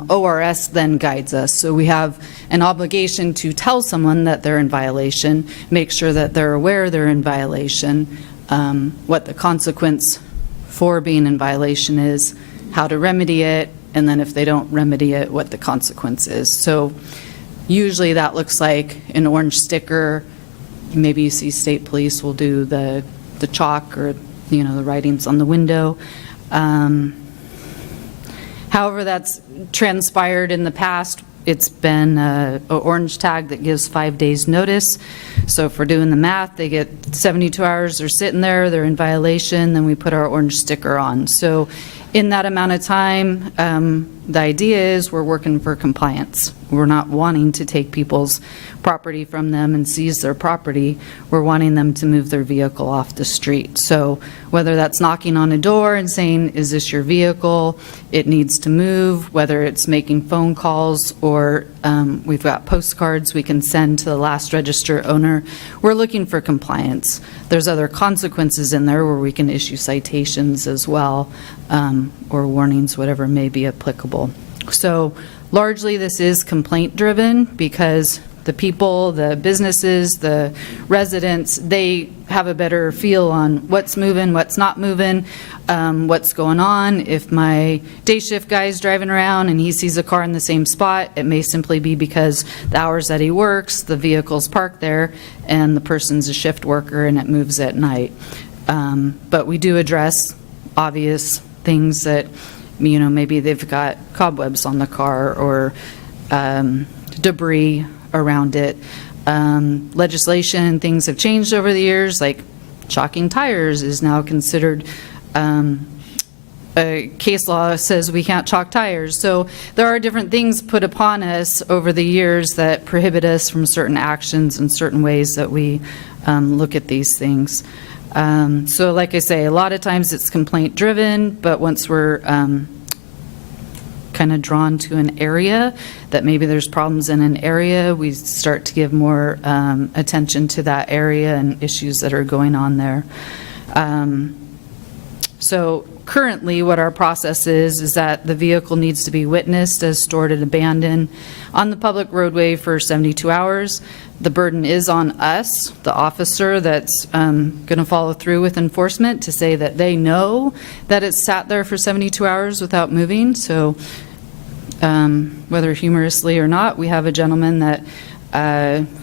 ORS then guides us. So we have an obligation to tell someone that they're in violation, make sure that they're aware they're in violation, what the consequence for being in violation is, how to remedy it, and then if they don't remedy it, what the consequence is. So usually that looks like an orange sticker. Maybe you see state police will do the chalk or the writings on the window. However, that's transpired in the past. It's been an orange tag that gives 5 days notice. So if we're doing the math, they get 72 hours, they're sitting there, they're in violation, then we put our orange sticker on. So in that amount of time, the idea is we're working for compliance. We're not wanting to take people's property from them and seize their property. We're wanting them to move their vehicle off the street. So whether that's knocking on a door and saying, is this your vehicle? It needs to move, whether it's making phone calls or we've got postcards we can send to the last register owner. We're looking for compliance. There's other consequences in there where we can issue citations as well, or warnings, whatever may be applicable. So largely this is complaint driven because the people, the businesses, the residents, they have a better feel on what's moving, what's not moving, what's going on. If my day shift guy is driving around and he sees a car in the same spot, it may simply be because the hours that he works, the vehicle's parked there, and the person's a shift worker and it moves at night. But we do address obvious things that, maybe they've got cobwebs on the car or debris around it. Legislation, things have changed over the years, like shocking tires is now considered, a case law says we can't chalk tires. So there are different things put upon us over the years that prohibit us from certain actions and certain ways that we look at these things. So like I say, a lot of times it's complaint driven, but once we're kind of drawn to an area that maybe there's problems in an area, we start to give more attention to that area and issues that are going on there. So currently what our process is that the vehicle needs to be witnessed as stored and abandoned on the public roadway for 72 hours. The burden is on us, the officer that's going to follow through with enforcement, to say that they know that it's sat there for 72 hours without moving. So whether humorously or not, we have a gentleman that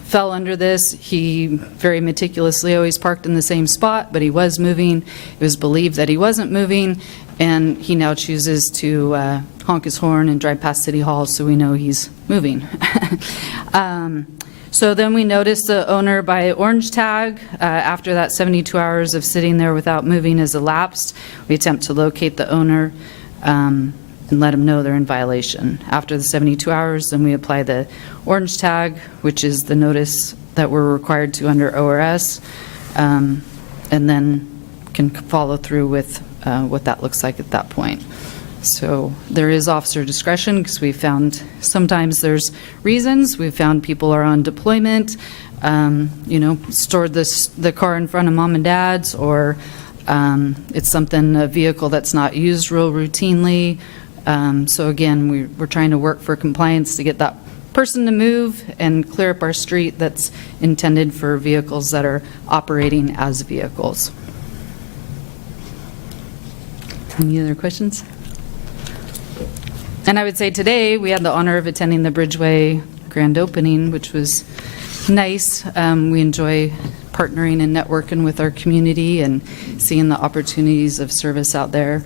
fell under this. He very meticulously always parked in the same spot, but he was moving. It was believed that he wasn't moving, and he now chooses to honk his horn and drive past City Hall, so we know he's moving. So then we notice the owner by orange tag. After that 72 hours of sitting there without moving is elapsed, we attempt to locate the owner and let them know they're in violation. After the 72 hours, then we apply the orange tag, which is the notice that we're required to under ORS, and then can follow through with what that looks like at that point. So there is officer discretion because we found sometimes there's reasons. We've found people are on deployment, stored the car in front of mom and dad's, or it's a vehicle that's not used real routinely. So again, we're trying to work for compliance to get that person to move and clear up our street that's intended for vehicles that are operating as vehicles. Any other questions? And I would say today we had the honor of attending the Bridgeway grand opening, which was nice. We enjoy partnering and networking with our community and seeing the opportunities of service out there.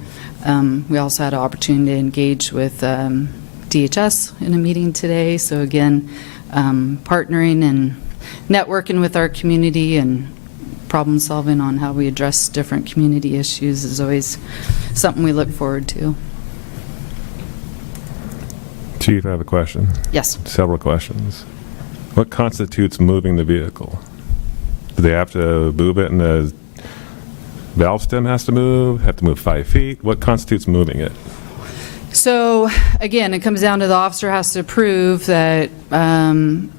We also had an opportunity to engage with DHS in a meeting today. So again, partnering and networking with our community and problem solving on how we address different community issues is always something we look forward to. Chief, I have a question. Yes. Several questions. What constitutes moving the vehicle? Do they have to move it and the valve stem has to move, have to move 5 feet? What constitutes moving it? So again, it comes down to the officer has to prove that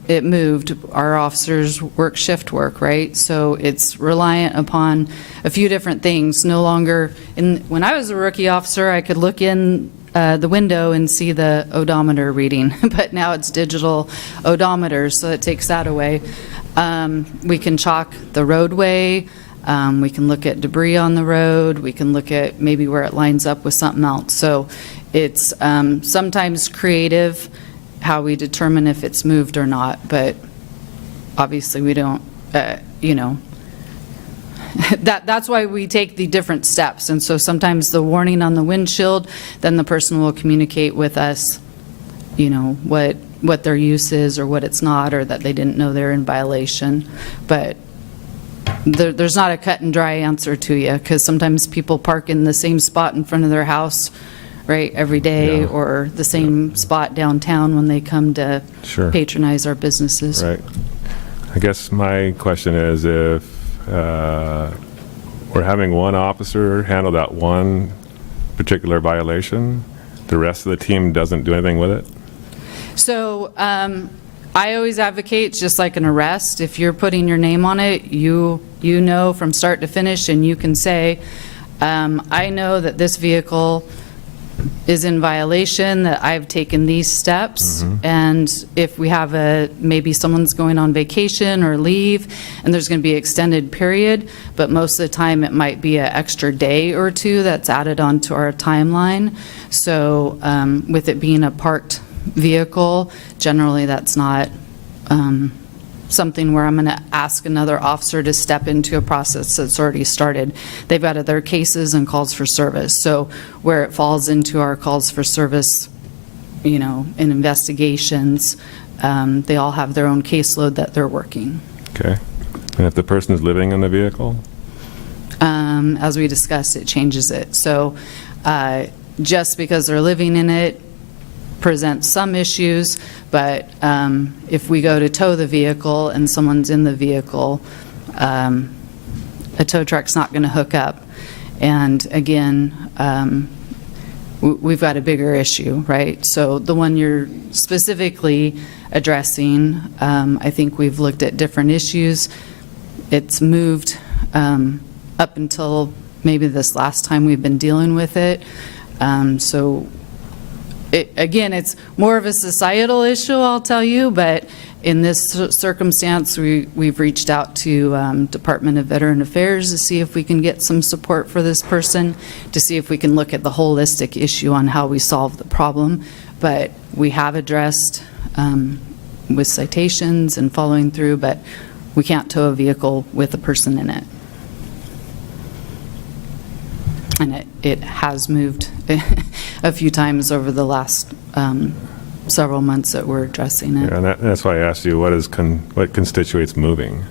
it moved. Our officers work shift work, right? So it's reliant upon a few different things. No longer, when I was a rookie officer, I could look in the window and see the odometer reading, but now it's digital odometers, so it takes that away. We can chalk the roadway. We can look at debris on the road. We can look at maybe where it lines up with something else. So it's sometimes creative how we determine if it's moved or not, but obviously we don't, that's why we take the different steps. And so sometimes the warning on the windshield, then the person will communicate with us, what their use is or what it's not, or that they didn't know they're in violation. But there's not a cut and dry answer to you, because sometimes people park in the same spot in front of their house, right, every day, or the same spot downtown when they come to patronize our businesses. Right. I guess my question is, if we're having one officer handle that one particular violation, the rest of the team doesn't do anything with it? So I always advocate, just like an arrest, if you're putting your name on it, you know from start to finish, and you can say, I know that this vehicle is in violation, that I've taken these steps, and if we have maybe someone's going on vacation or leave, and there's going to be an extended period, but most of the time it might be an extra day or two that's added onto our timeline. So with it being a parked vehicle, generally that's not something where I'm going to ask another officer to step into a process that's already started. They've got other cases and calls for service. So where it falls into our calls for service, in investigations, they all have their own caseload that they're working. Okay. And if the person is living in the vehicle? As we discussed, it changes it. So just because they're living in it presents some issues, but if we go to tow the vehicle and someone's in the vehicle, a tow truck's not going to hook up. And again, we've got a bigger issue, right? So the one you're specifically addressing, I think we've looked at different issues. It's moved up until maybe this last time we've been dealing with it. So again, it's more of a societal issue, I'll tell you, but in this circumstance, we've reached out to Department of Veteran Affairs to see if we can get some support for this person, to see if we can look at the holistic issue on how we solve the problem. But we have addressed with citations and following through, but we can't tow a vehicle with a person in it. And it has moved a few times over the last several months that we're addressing it. Yeah, and that's why I asked you, what constitutes moving?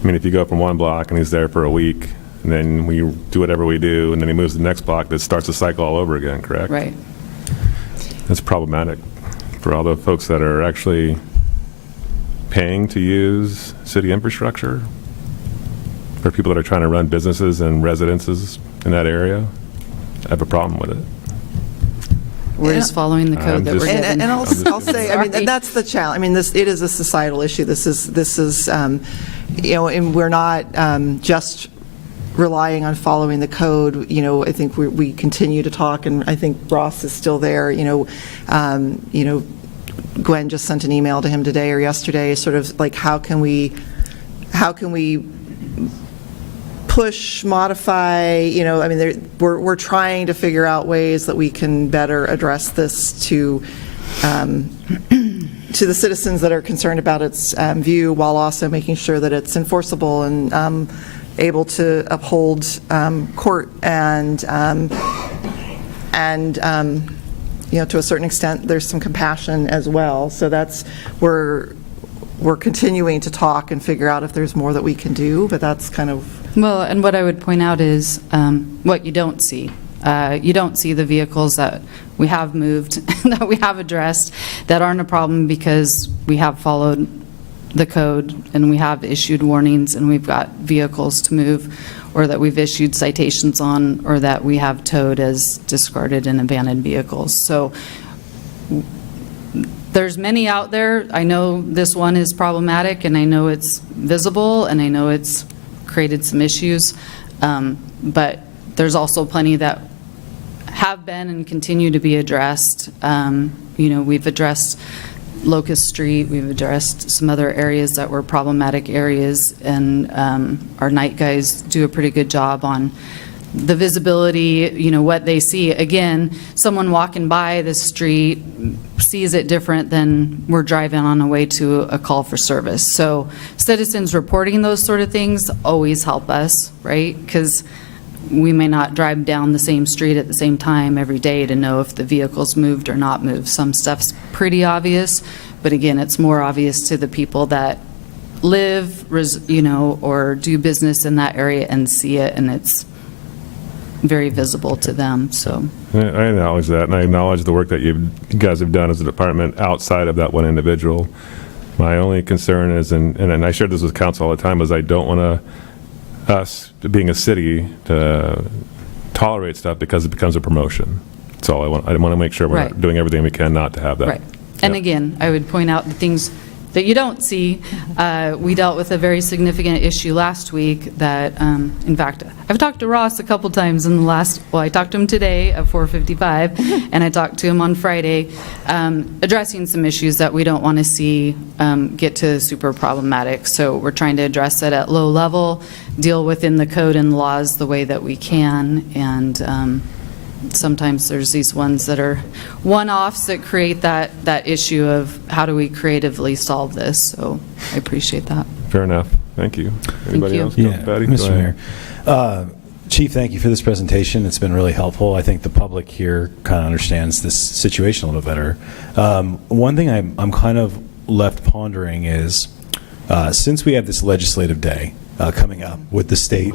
I mean, if you go from one block and he's there for a week, and then we do whatever we do, and then he moves to the next block, that starts the cycle all over again, correct? Right. That's problematic for all the folks that are actually paying to use city infrastructure, for people that are trying to run businesses and residences in that area. I have a problem with it. We're just following the code that we're given. And I'll say, I mean, that's the challenge. I mean, it is a societal issue. This is, and we're not just relying on following the code. I think we continue to talk, and I think Ross is still there. Gwen just sent an email to him today or yesterday, sort of like, how can we push, modify, I mean, we're trying to figure out ways that we can better address this to to the citizens that are concerned about its view, while also making sure that it's enforceable and able to uphold court and to a certain extent, there's some compassion as well. So that's, we're continuing to talk and figure out if there's more that we can do, but that's kind of. Well, and what I would point out is what you don't see. You don't see the vehicles that we have moved, that we have addressed, that aren't a problem because we have followed the code and we have issued warnings and we've got vehicles to move, or that we've issued citations on, or that we have towed as discarded and abandoned vehicles. So there's many out there. I know this one is problematic, and I know it's visible, and I know it's created some issues, but there's also plenty that have been and continue to be addressed. We've addressed Locust Street, we've addressed some other areas that were problematic areas, and our night guys do a pretty good job on the visibility, what they see. Again, someone walking by the street sees it different than we're driving on our way to a call for service. So citizens reporting those sort of things always help us, right? Because we may not drive down the same street at the same time every day to know if the vehicle's moved or not moved. Some stuff's pretty obvious, but again, it's more obvious to the people that live, or do business in that area and see it, and it's very visible to them. So I acknowledge that, and I acknowledge the work that you guys have done as a department outside of that one individual. My only concern is, and I share this with council all the time, is I don't want us, being a city, to tolerate stuff because it becomes a promotion. That's all I want. I want to make sure we're Right. doing everything we can not to have that. Right. And again, I would point out the things that you don't see. We dealt with a very significant issue last week that, in fact, I've talked to Ross a couple times in the last, I talked to him today at 4:55, and I talked to him on Friday, addressing some issues that we don't want to see get to super problematic. So we're trying to address it at low level, deal within the code and laws the way that we can, and sometimes there's these ones that are one-offs that create that issue of how do we creatively solve this. So I appreciate that. Fair enough. Thank you. Anybody you. else? Yeah, Patty? Mr. Go ahead. Mayor. Chief, thank you for this presentation. It's been really helpful. I think the public here kind of understands this situation a little better. One thing I'm kind of left pondering is, since we have this legislative day coming up with the state,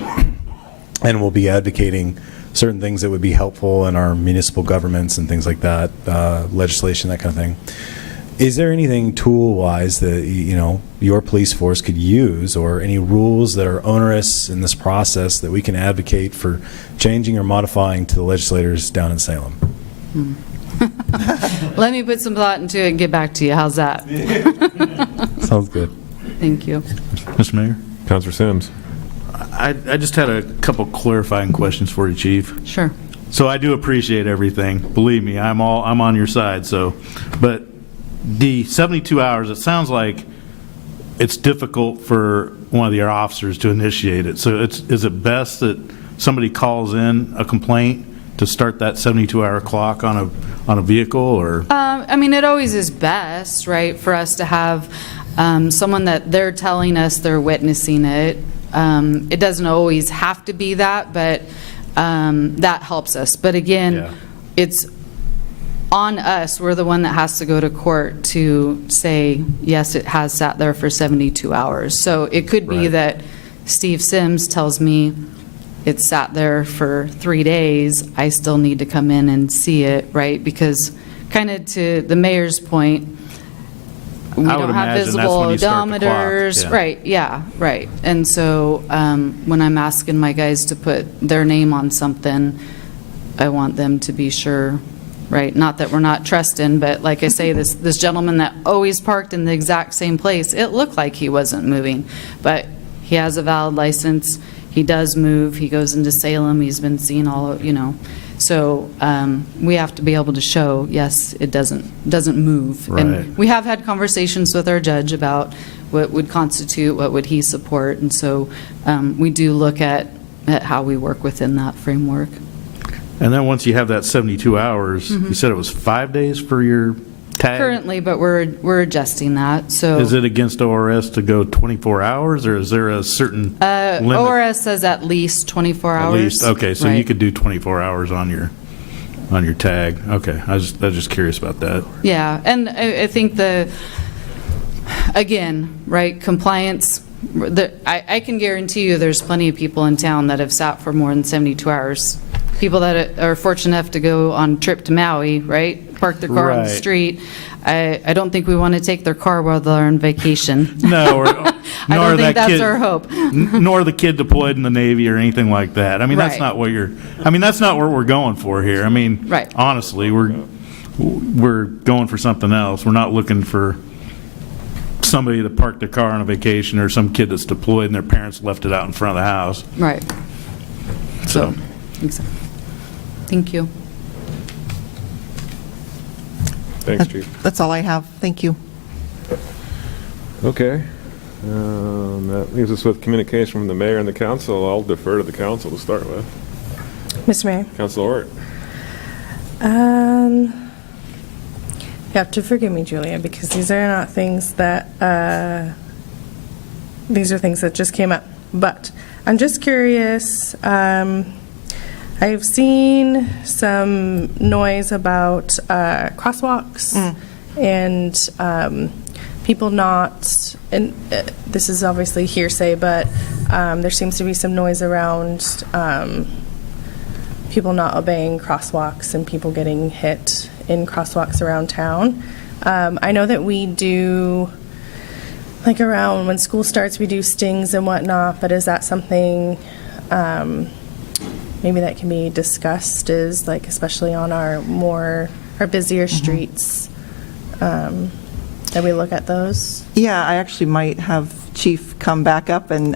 and we'll be advocating certain things that would be helpful in our municipal governments and things like that, legislation, that kind of thing. Is there anything tool-wise that your police force could use, or any rules that are onerous in this process that we can advocate for changing or modifying to the legislators down in Salem? Let me put some thought into it and get back to you. How's that? Sounds good. Thank you. Mr. Mayor? Councilor Sims. I just had a couple clarifying questions for you, Chief. Sure. So I do appreciate everything. Believe me, I'm on your side. So, but the 72 hours, it sounds like it's difficult for one of your officers to initiate it. So is it best that somebody calls in a complaint to start that 72-hour clock on a vehicle, or? It always is best, right, for us to have someone that they're telling us they're witnessing it. It doesn't always have to be that, but that helps us. But again, it's on us. We're the one that has to go to court to say, yes, it has sat there for 72 hours. So it could be that Steve Sims tells me it's sat there for 3 days. I still need to come in and see it, right? Because kind of to the mayor's point, we don't have visible odometers. Right. And so when I'm asking my guys to put their name on something, I want them to be sure, right? Not that we're not trusting, but like I say, this gentleman that always parked in the exact same place, it looked like he wasn't moving, but he has a valid license. He does move. He goes into Salem. He's been seen all, So we have to be able to show, yes, it doesn't move. Right. And we have had conversations with our judge about what would constitute, what would he support, and so we do look at how we work within that framework. And then once you have that 72 hours, you said it was 5 days for your tag? currently, but we're adjusting that, so. Is it against ORS to go 24 hours, or is there a certain limit? ORS says at least 24 hours. At least, okay, so you Right. could do 24 hours on your tag. Okay, I was just curious about that. Yeah, and I think again, right, compliance, I can guarantee you there's plenty of people in town that have sat for more than 72 hours. People that are fortunate enough to go on a trip to Maui, right, park their car on the Right. street. I don't think we want to take their car while they're on vacation. No, I don't think that's our hope. Nor the kid deployed in the Navy or anything like that. I mean, that's Right. not what that's not what we're going for here. I mean, Right. honestly, we're going for something else. We're not looking for somebody to park their car on a vacation or some kid that's deployed and their parents left it out in front of the house. Right. So, Exactly. Thank you. Thanks, Chief. That's all I have. Thank you. Okay. That leaves us with communication from the mayor and the council. I'll defer to the council to start with. Mr. Mayor. Councilor Ort. You have to forgive me, Julia, because these are not things that, these are things that just came up. But I'm just curious, I've seen some noise about crosswalks and people not, and this is obviously hearsay, but there seems to be some noise around people not obeying crosswalks and people getting hit in crosswalks around town. I know that we do, like around when school starts, we do stings and whatnot, but is that something maybe that can be discussed, is like especially on our busier streets, that we look at those? Yeah, I actually might have Chief come back up, and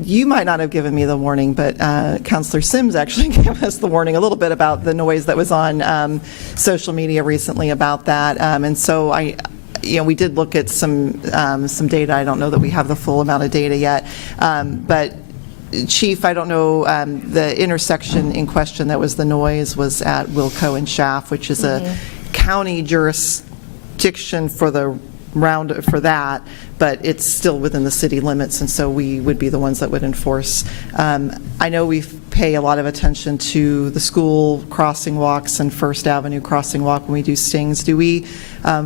you might not have given me the warning, but Councilor Sims actually gave us the warning a little bit about the noise that was on social media recently about that, and so we did look at some data. I don't know that we have the full amount of data yet, but Chief, I don't know, the intersection in question that was the noise was at Wilco and Schaff, which is a county jurisdiction for that, but it's still within the city limits, and so we would be the ones that would enforce. I know we pay a lot of attention to the school crossing walks and First Avenue crossing walk when we do stings. Do we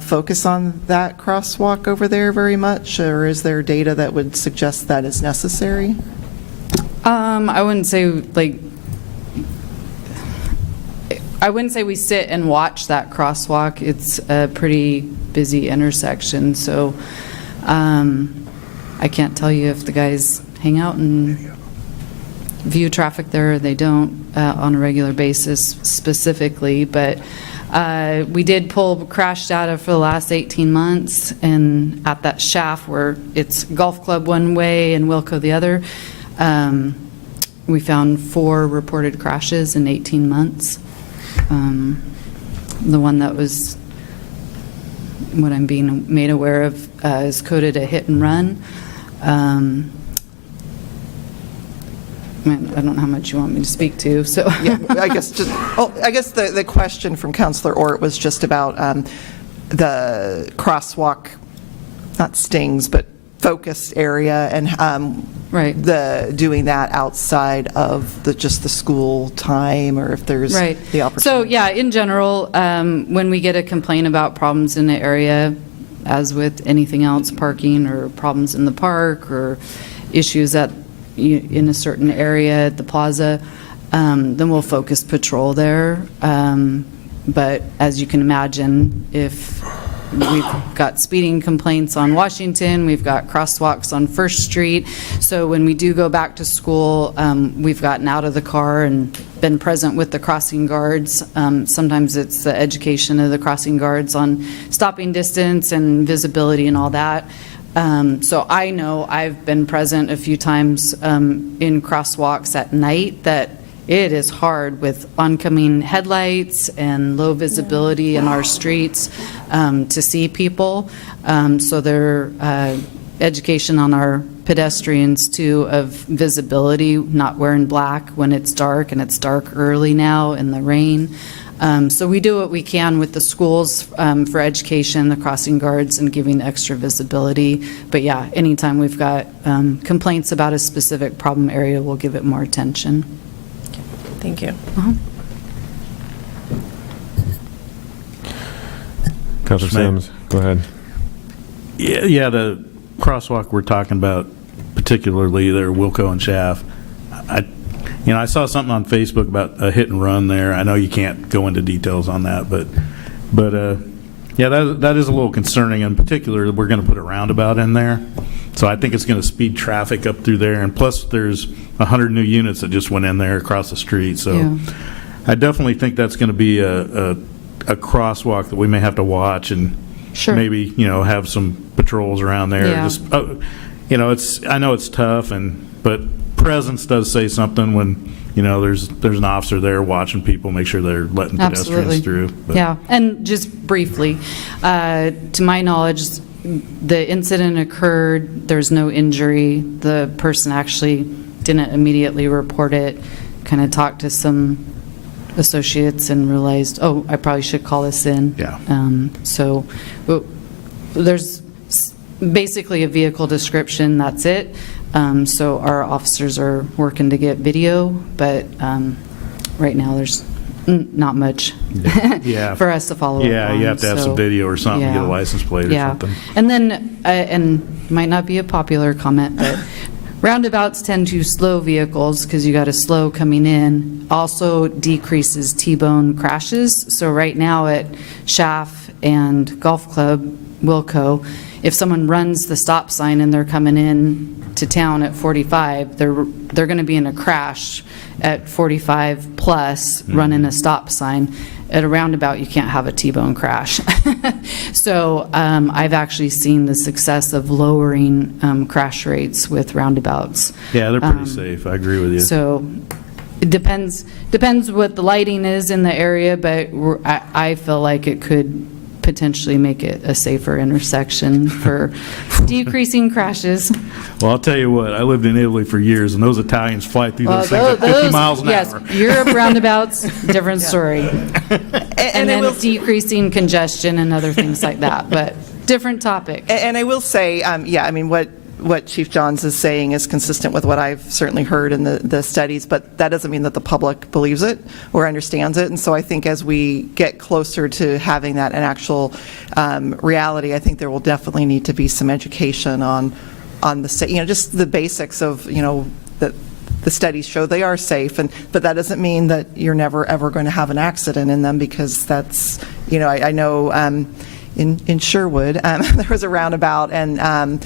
focus on that crosswalk over there very much, or is there data that would suggest that is necessary? I wouldn't say we sit and watch that crosswalk. It's a pretty busy intersection, so I can't tell you if the guys hang out and view traffic there or they don't on a regular basis specifically, but we did pull crash data for the last 18 months, and at that shaft where it's Golf Club one way and Wilco the other, we found 4 reported crashes in 18 months. The one that was, what I'm being made aware of, is coded a hit and run. I don't know how much you want me to speak to, so. Yeah, I guess the question from Councilor Ort was just about the crosswalk, not stings, but focused area, and doing that outside of just the school time, or if there's the opportunity. So yeah, in general, when we get a complaint about problems in the area, as with anything else, parking or problems in the park or issues in a certain area at the plaza, then we'll focus patrol there. But as you can imagine, if we've got speeding complaints on Washington, we've got crosswalks on First Street. So when we do go back to school, we've gotten out of the car and been present with the crossing guards. Sometimes it's the education of the crossing guards on stopping distance and visibility and all that. So I know I've been present a few times in crosswalks at night that it is hard with oncoming headlights and low visibility in our streets to see people. So their education on our pedestrians too, of visibility, not wearing black when it's dark, and it's dark early now in the rain. So we do what we can with the schools for education, the crossing guards, and giving extra visibility. But yeah, anytime we've got complaints about a specific problem area, we'll give it more attention. Thank you. Councilor Sims, go ahead. Yeah, the crosswalk we're talking about, particularly there, Wilco and Schaff. I saw something on Facebook about a hit and run there. I know you can't go into details on that, but yeah, that is a little concerning. In particular, we're going to put a roundabout in there, so I think it's going to speed traffic up through there. And plus, there's 100 new units that just went in there across the street. So Yeah. I definitely think that's going to be a crosswalk that we may have to watch and maybe have some patrols around there. Yeah. Just I know it's tough, but presence does say something when there's an officer there watching people, make sure they're letting Absolutely. pedestrians through. But Yeah, and just briefly, to my knowledge, the incident occurred, there's no injury. The person actually didn't immediately report it, kind of talked to some associates and realized, oh, I probably should call this in. Yeah. So there's basically a vehicle description, that's it. So our officers are working to get video, but right now there's not much Yeah. for us to follow up on. you have to have So, some video or something to get a yeah. license plate or Yeah. something. And then, and might not be a popular comment, but roundabouts tend to slow vehicles because you got a slow coming in, also decreases T-bone crashes. So right now at Schaff and Golf Club, Wilco, if someone runs the stop sign and they're coming in to town at 45, they're going to be in a crash at 45 plus running a stop sign. At a roundabout, you can't have a T-bone crash. So I've actually seen the success of lowering crash rates with roundabouts. Yeah, they're pretty safe. I agree with you. So it depends what the lighting is in the area, but I feel like it could potentially make it a safer intersection for decreasing crashes. Well, I'll tell you what, I lived in Italy for years, and those Italians fly through those things at 50 miles an yes, hour. Europe roundabouts, different story. And then decreasing congestion and other things like that, but different topic. And I will say, yeah, I mean, what Chief Johns is saying is consistent with what I've certainly heard in the studies, but that doesn't mean that the public believes it or understands it. And so I think as we get closer to having that an actual reality, I think there will definitely need to be some education on the, just the basics of, that the studies show they are safe, but that doesn't mean that you're never ever going to have an accident in them, because that's, I know in Sherwood there was a roundabout, and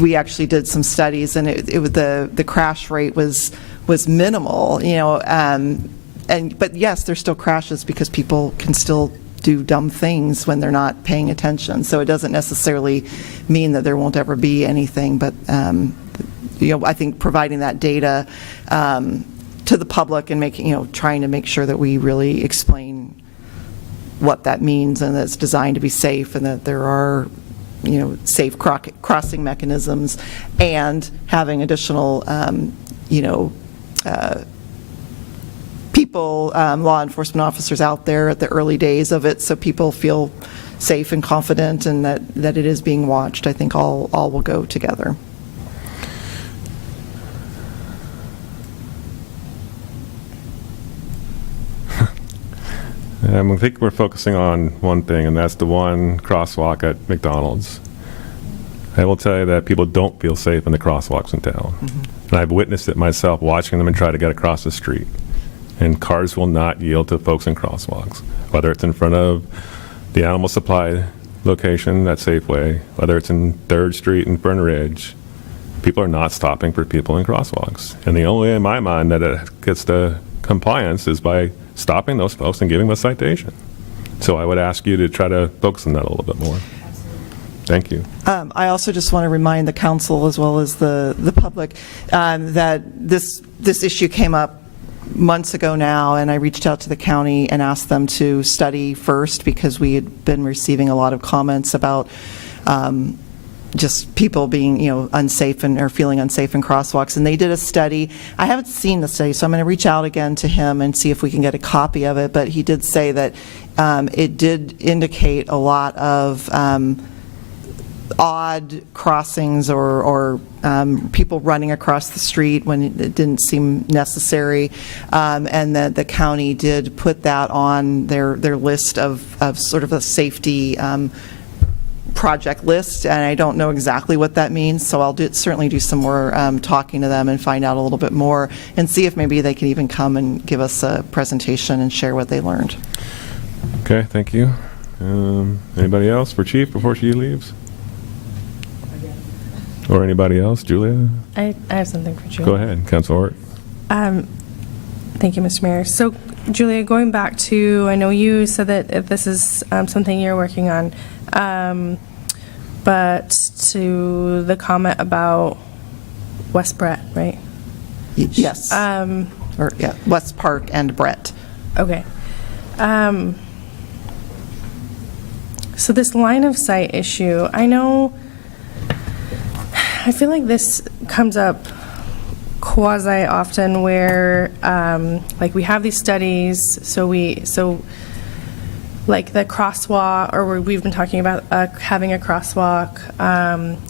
we actually did some studies, and the crash rate was minimal, but yes, there's still crashes because people can still do dumb things when they're not paying attention. So it doesn't necessarily mean that there won't ever be anything, but I think providing that data to the public and making, trying to make sure that we really explain what that means, and that it's designed to be safe, and that there are safe crossing mechanisms, and having additional people, law enforcement officers out there at the early days of it, so people feel safe and confident, and that it is being watched. I think all will go together. I think we're focusing on one thing, and that's the one crosswalk at McDonald's. I will tell you that people don't feel safe in the crosswalks in town. And I've witnessed it myself, watching them and try to get across the street. And cars will not yield to folks in crosswalks, whether it's in front of the animal supply location at Safeway, whether it's in 3rd Street in Fern Ridge. People are not stopping for people in crosswalks. And the only way in my mind that it gets to compliance is by stopping those folks and giving them a citation. So I would ask you to try to focus on that a little bit more. Thank you. I also just want to remind the council, as well as the public, that this issue came up months ago now, and I reached out to the county and asked them to study first, because we had been receiving a lot of comments about just people being, unsafe or feeling unsafe in crosswalks. And they did a study. I haven't seen the study, so I'm going to reach out again to him and see if we can get a copy of it. But he did say that it did indicate a lot of odd crossings or people running across the street when it didn't seem necessary, and that the county did put that on their list of sort of a safety project list, and I don't know exactly what that means, so I'll certainly do some more talking to them and find out a little bit more and see if maybe they can even come and give us a presentation and share what they learned. Okay, thank you. Anybody else for Chief before she leaves? Or anybody else? Julia? I have something for Julia. Go ahead, Council Hort. Thank you, Mr. Mayor. So, Julia, going back to, I know you said that this is something you're working on, but to the comment about West Brett, right? Yes. West Park and Brett. Okay. So this line of sight issue, I feel like this comes up quasi often where like we have these studies, so like the crosswalk, or we've been talking about having a crosswalk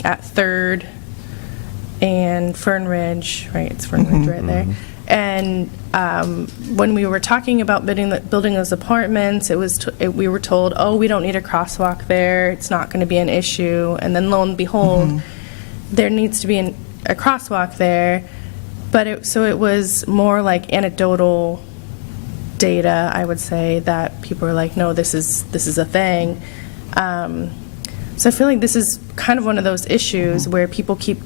at 3rd and Fern Ridge, right? It's Fern Ridge right there. And when we were talking about building those apartments, we were told, oh, we don't need a crosswalk there. It's not going to be an issue. And then lo and behold, there needs to be a crosswalk there. But it was more like anecdotal data, I would say, that people are like, no, this is a thing. So I feel like this is kind of one of those issues where people keep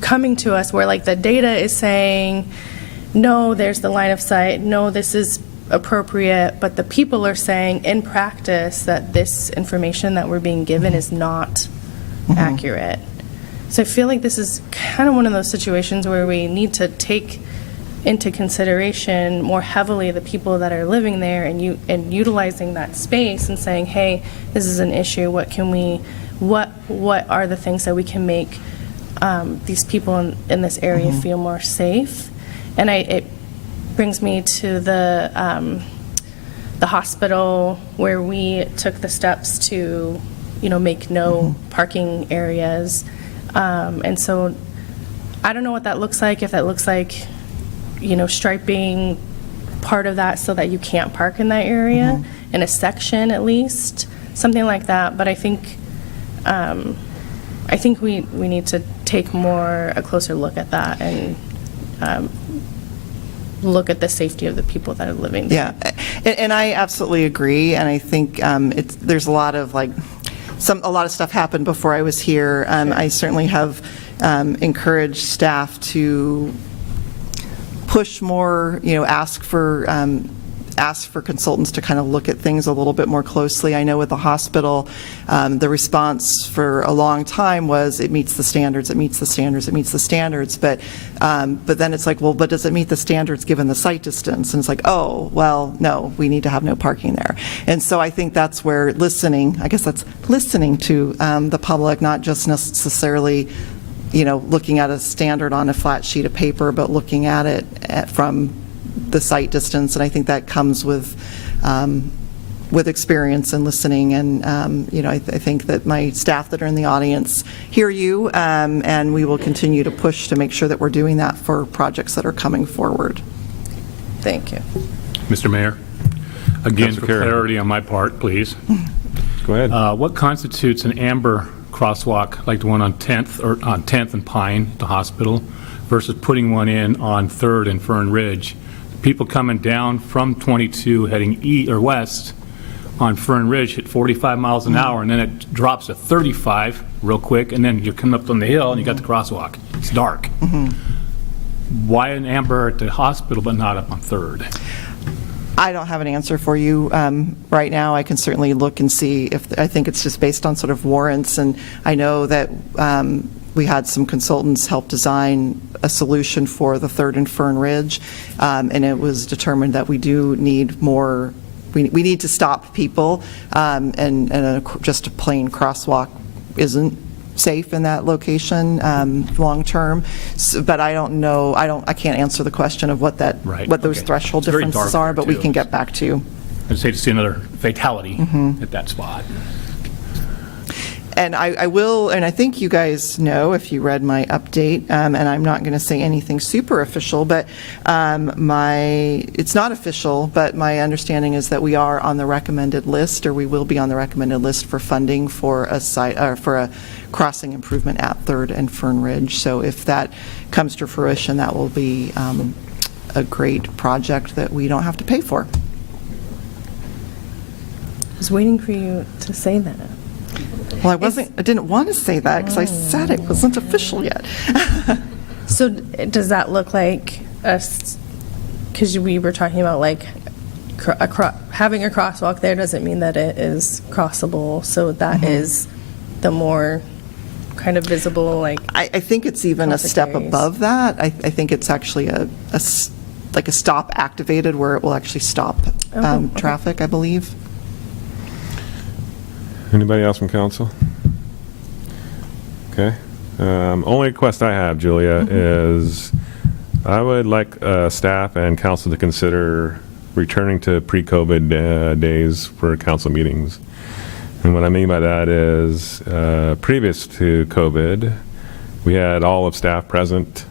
coming to us where like the data is saying, no, there's the line of sight, no, this is appropriate, but the people are saying in practice that this information that we're being given is not accurate. So I feel like this is kind of one of those situations where we need to take into consideration more heavily the people that are living there and utilizing that space and saying, hey, this is an issue, what are the things that we can make these people in this area feel more safe. And it brings me to the hospital where we took the steps to, make no parking areas. And so I don't know what that looks like, if that looks like, striping part of that so that you can't park in that area, in a section at least, something like that. But I think we need to take a closer look at that and look at the safety of the people that are living there. Yeah, and I absolutely agree, and I think there's a lot of stuff happened before I was here. I certainly have encouraged staff to push more, ask for consultants to kind of look at things a little bit more closely. I know with the hospital, the response for a long time was it meets the standards, it meets the standards, it meets the standards. But then it's like, well, but does it meet the standards given the site distance? And it's like, oh, well, no, we need to have no parking there. And so I think that's where listening to the public, not just necessarily looking at a standard on a flat sheet of paper, but looking at it from the site distance. And I think that comes with experience and listening. And I think that my staff that are in the audience hear you, and we will continue to push to make sure that we're doing that for projects that are coming forward. Thank you. Mr. Mayor, again, Councilor for Carey. clarity on my part, please. Go ahead. What constitutes an amber crosswalk like the one on 10th and Pine at the hospital versus putting one in on 3rd and Fern Ridge? People coming down from 22 heading east or west on Fern Ridge hit 45 miles an hour, and then it drops to 35 real quick, and then you're coming up on the hill and you got the crosswalk. It's dark. Why an amber at the hospital but not up on 3rd? I don't have an answer for you right now. I can certainly look and see I think it's just based on sort of warrants, and I know that we had some consultants help design a solution for the 3rd and Fern Ridge, and it was determined that we do need more. We need to stop people, and just a plain crosswalk isn't safe in that location long-term. But I don't know, I can't answer the question of what those Okay. threshold It's very differences dark are, there, but we too. can get back to you. I just hate to see another fatality Mm-hmm. at that spot. And I will, and I think you guys know if you read my update, and I'm not going to say anything super official, but it's not official, but my understanding is that we are on the recommended list, or we will be on the recommended list for funding for a crossing improvement at 3rd and Fern Ridge. So if that comes to fruition, that will be a great project that we don't have to pay for. I was waiting for you to say that. Well, I didn't want to say that because I said it wasn't official yet. So does that look like us, because we were talking about like having a crosswalk there doesn't mean that it is crossable, so that is the more kind of visible, like. I think it's even a step above that. I think it's actually like a stop activated where it will actually stop traffic, I believe. Anybody else from council? Okay. Only request I have, Julia, is I would like staff and council to consider returning to pre-COVID days for council meetings. And what I mean by that is previous to COVID, we had all of staff present.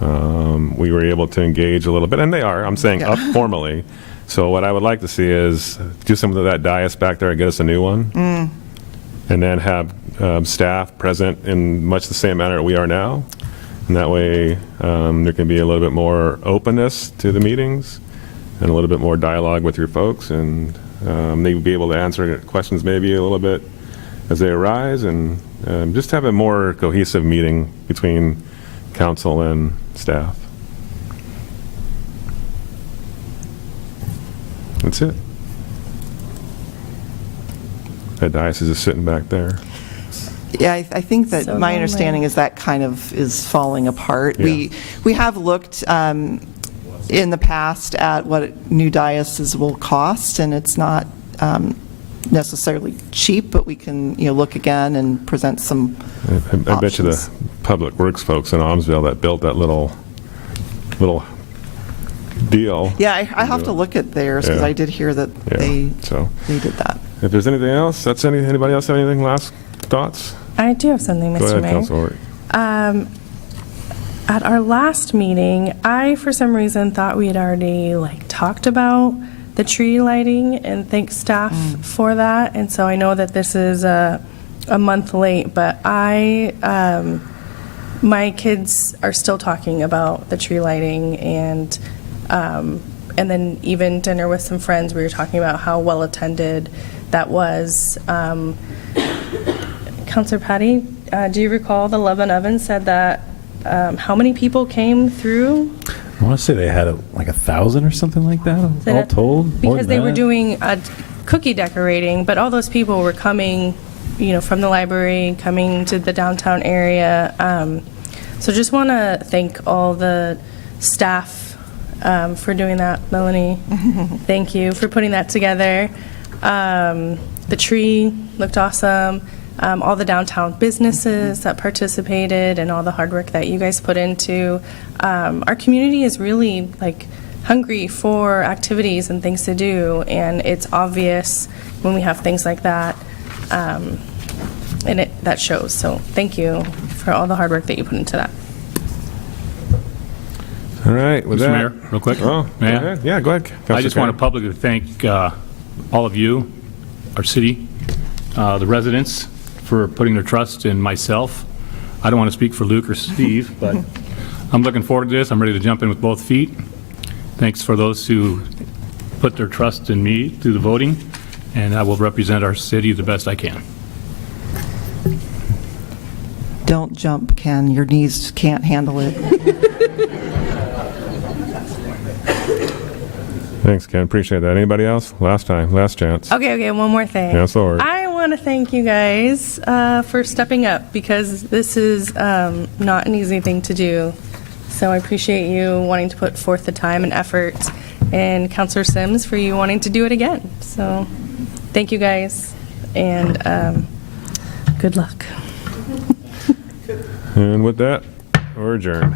We were able to engage a little bit, and they are, I'm saying up formally. So what I would like to see is do some of that dais back there and get us a new one. And then have staff present in much the same manner we are now. And that way there can be a little bit more openness to the meetings and a little bit more dialogue with your folks. And they will be able to answer questions maybe a little bit as they arise, and just have a more cohesive meeting between council and staff. That's it. That dais is just sitting back there. Yeah, I think that So my lonely. understanding is that kind of is falling apart. Yeah. We have looked in the past at what new dioceses will cost, and it's not necessarily cheap, but we can look again and present some I bet you the options. Public Works folks in Almsville that built that little deal. Yeah, I have to look at theirs because Yeah. I did hear that Yeah, they so did that. if there's anything else, anybody else have anything, last thoughts? I do have something, Go Mr. ahead, Mayor. Councilor. At our last meeting, I, for some reason, thought we had already talked about the tree lighting, and thank staff for that. And so I know that this is a month late, but my kids are still talking about the tree lighting, and then even dinner with some friends, we were talking about how well attended that was. Councilor Patty, do you recall the Love and Oven said that how many people came through? I want to say they had like 1,000 or something like that, all told. More Because than they were that. doing cookie decorating, but all those people were coming, from the library, coming to the downtown area. So just want to thank all the staff for doing that. Melanie, thank you for putting that together. The tree looked awesome. All the downtown businesses that participated, and all the hard work that you guys put into. Our community is really hungry for activities and things to do, and it's obvious when we have things like that, and that shows. So thank you for all the hard work that you put into that. All right, with Mr. that. Mayor, real quick. Oh, May I? go ahead. Yeah, go ahead. I just want to publicly thank all of you, our city, the residents, for putting their trust in myself. I don't want to speak for Luke or Steve, but I'm looking forward to this. I'm ready to jump in with both feet. Thanks for those who put their trust in me through the voting, and I will represent our city the best I can. Don't jump, Ken. Your knees can't handle it. Thanks, Ken. Appreciate that. Anybody else? Last chance. Okay, one more thing. Yeah, sorry. I want to thank you guys for stepping up, because this is not an easy thing to do. So I appreciate you wanting to put forth the time and effort, and Councilor Sims for you wanting to do it again. So thank you guys, and good luck. And with that, we're adjourned.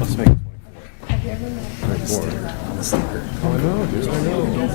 Let's make it 24. 24. Oh, I know, dude, I know.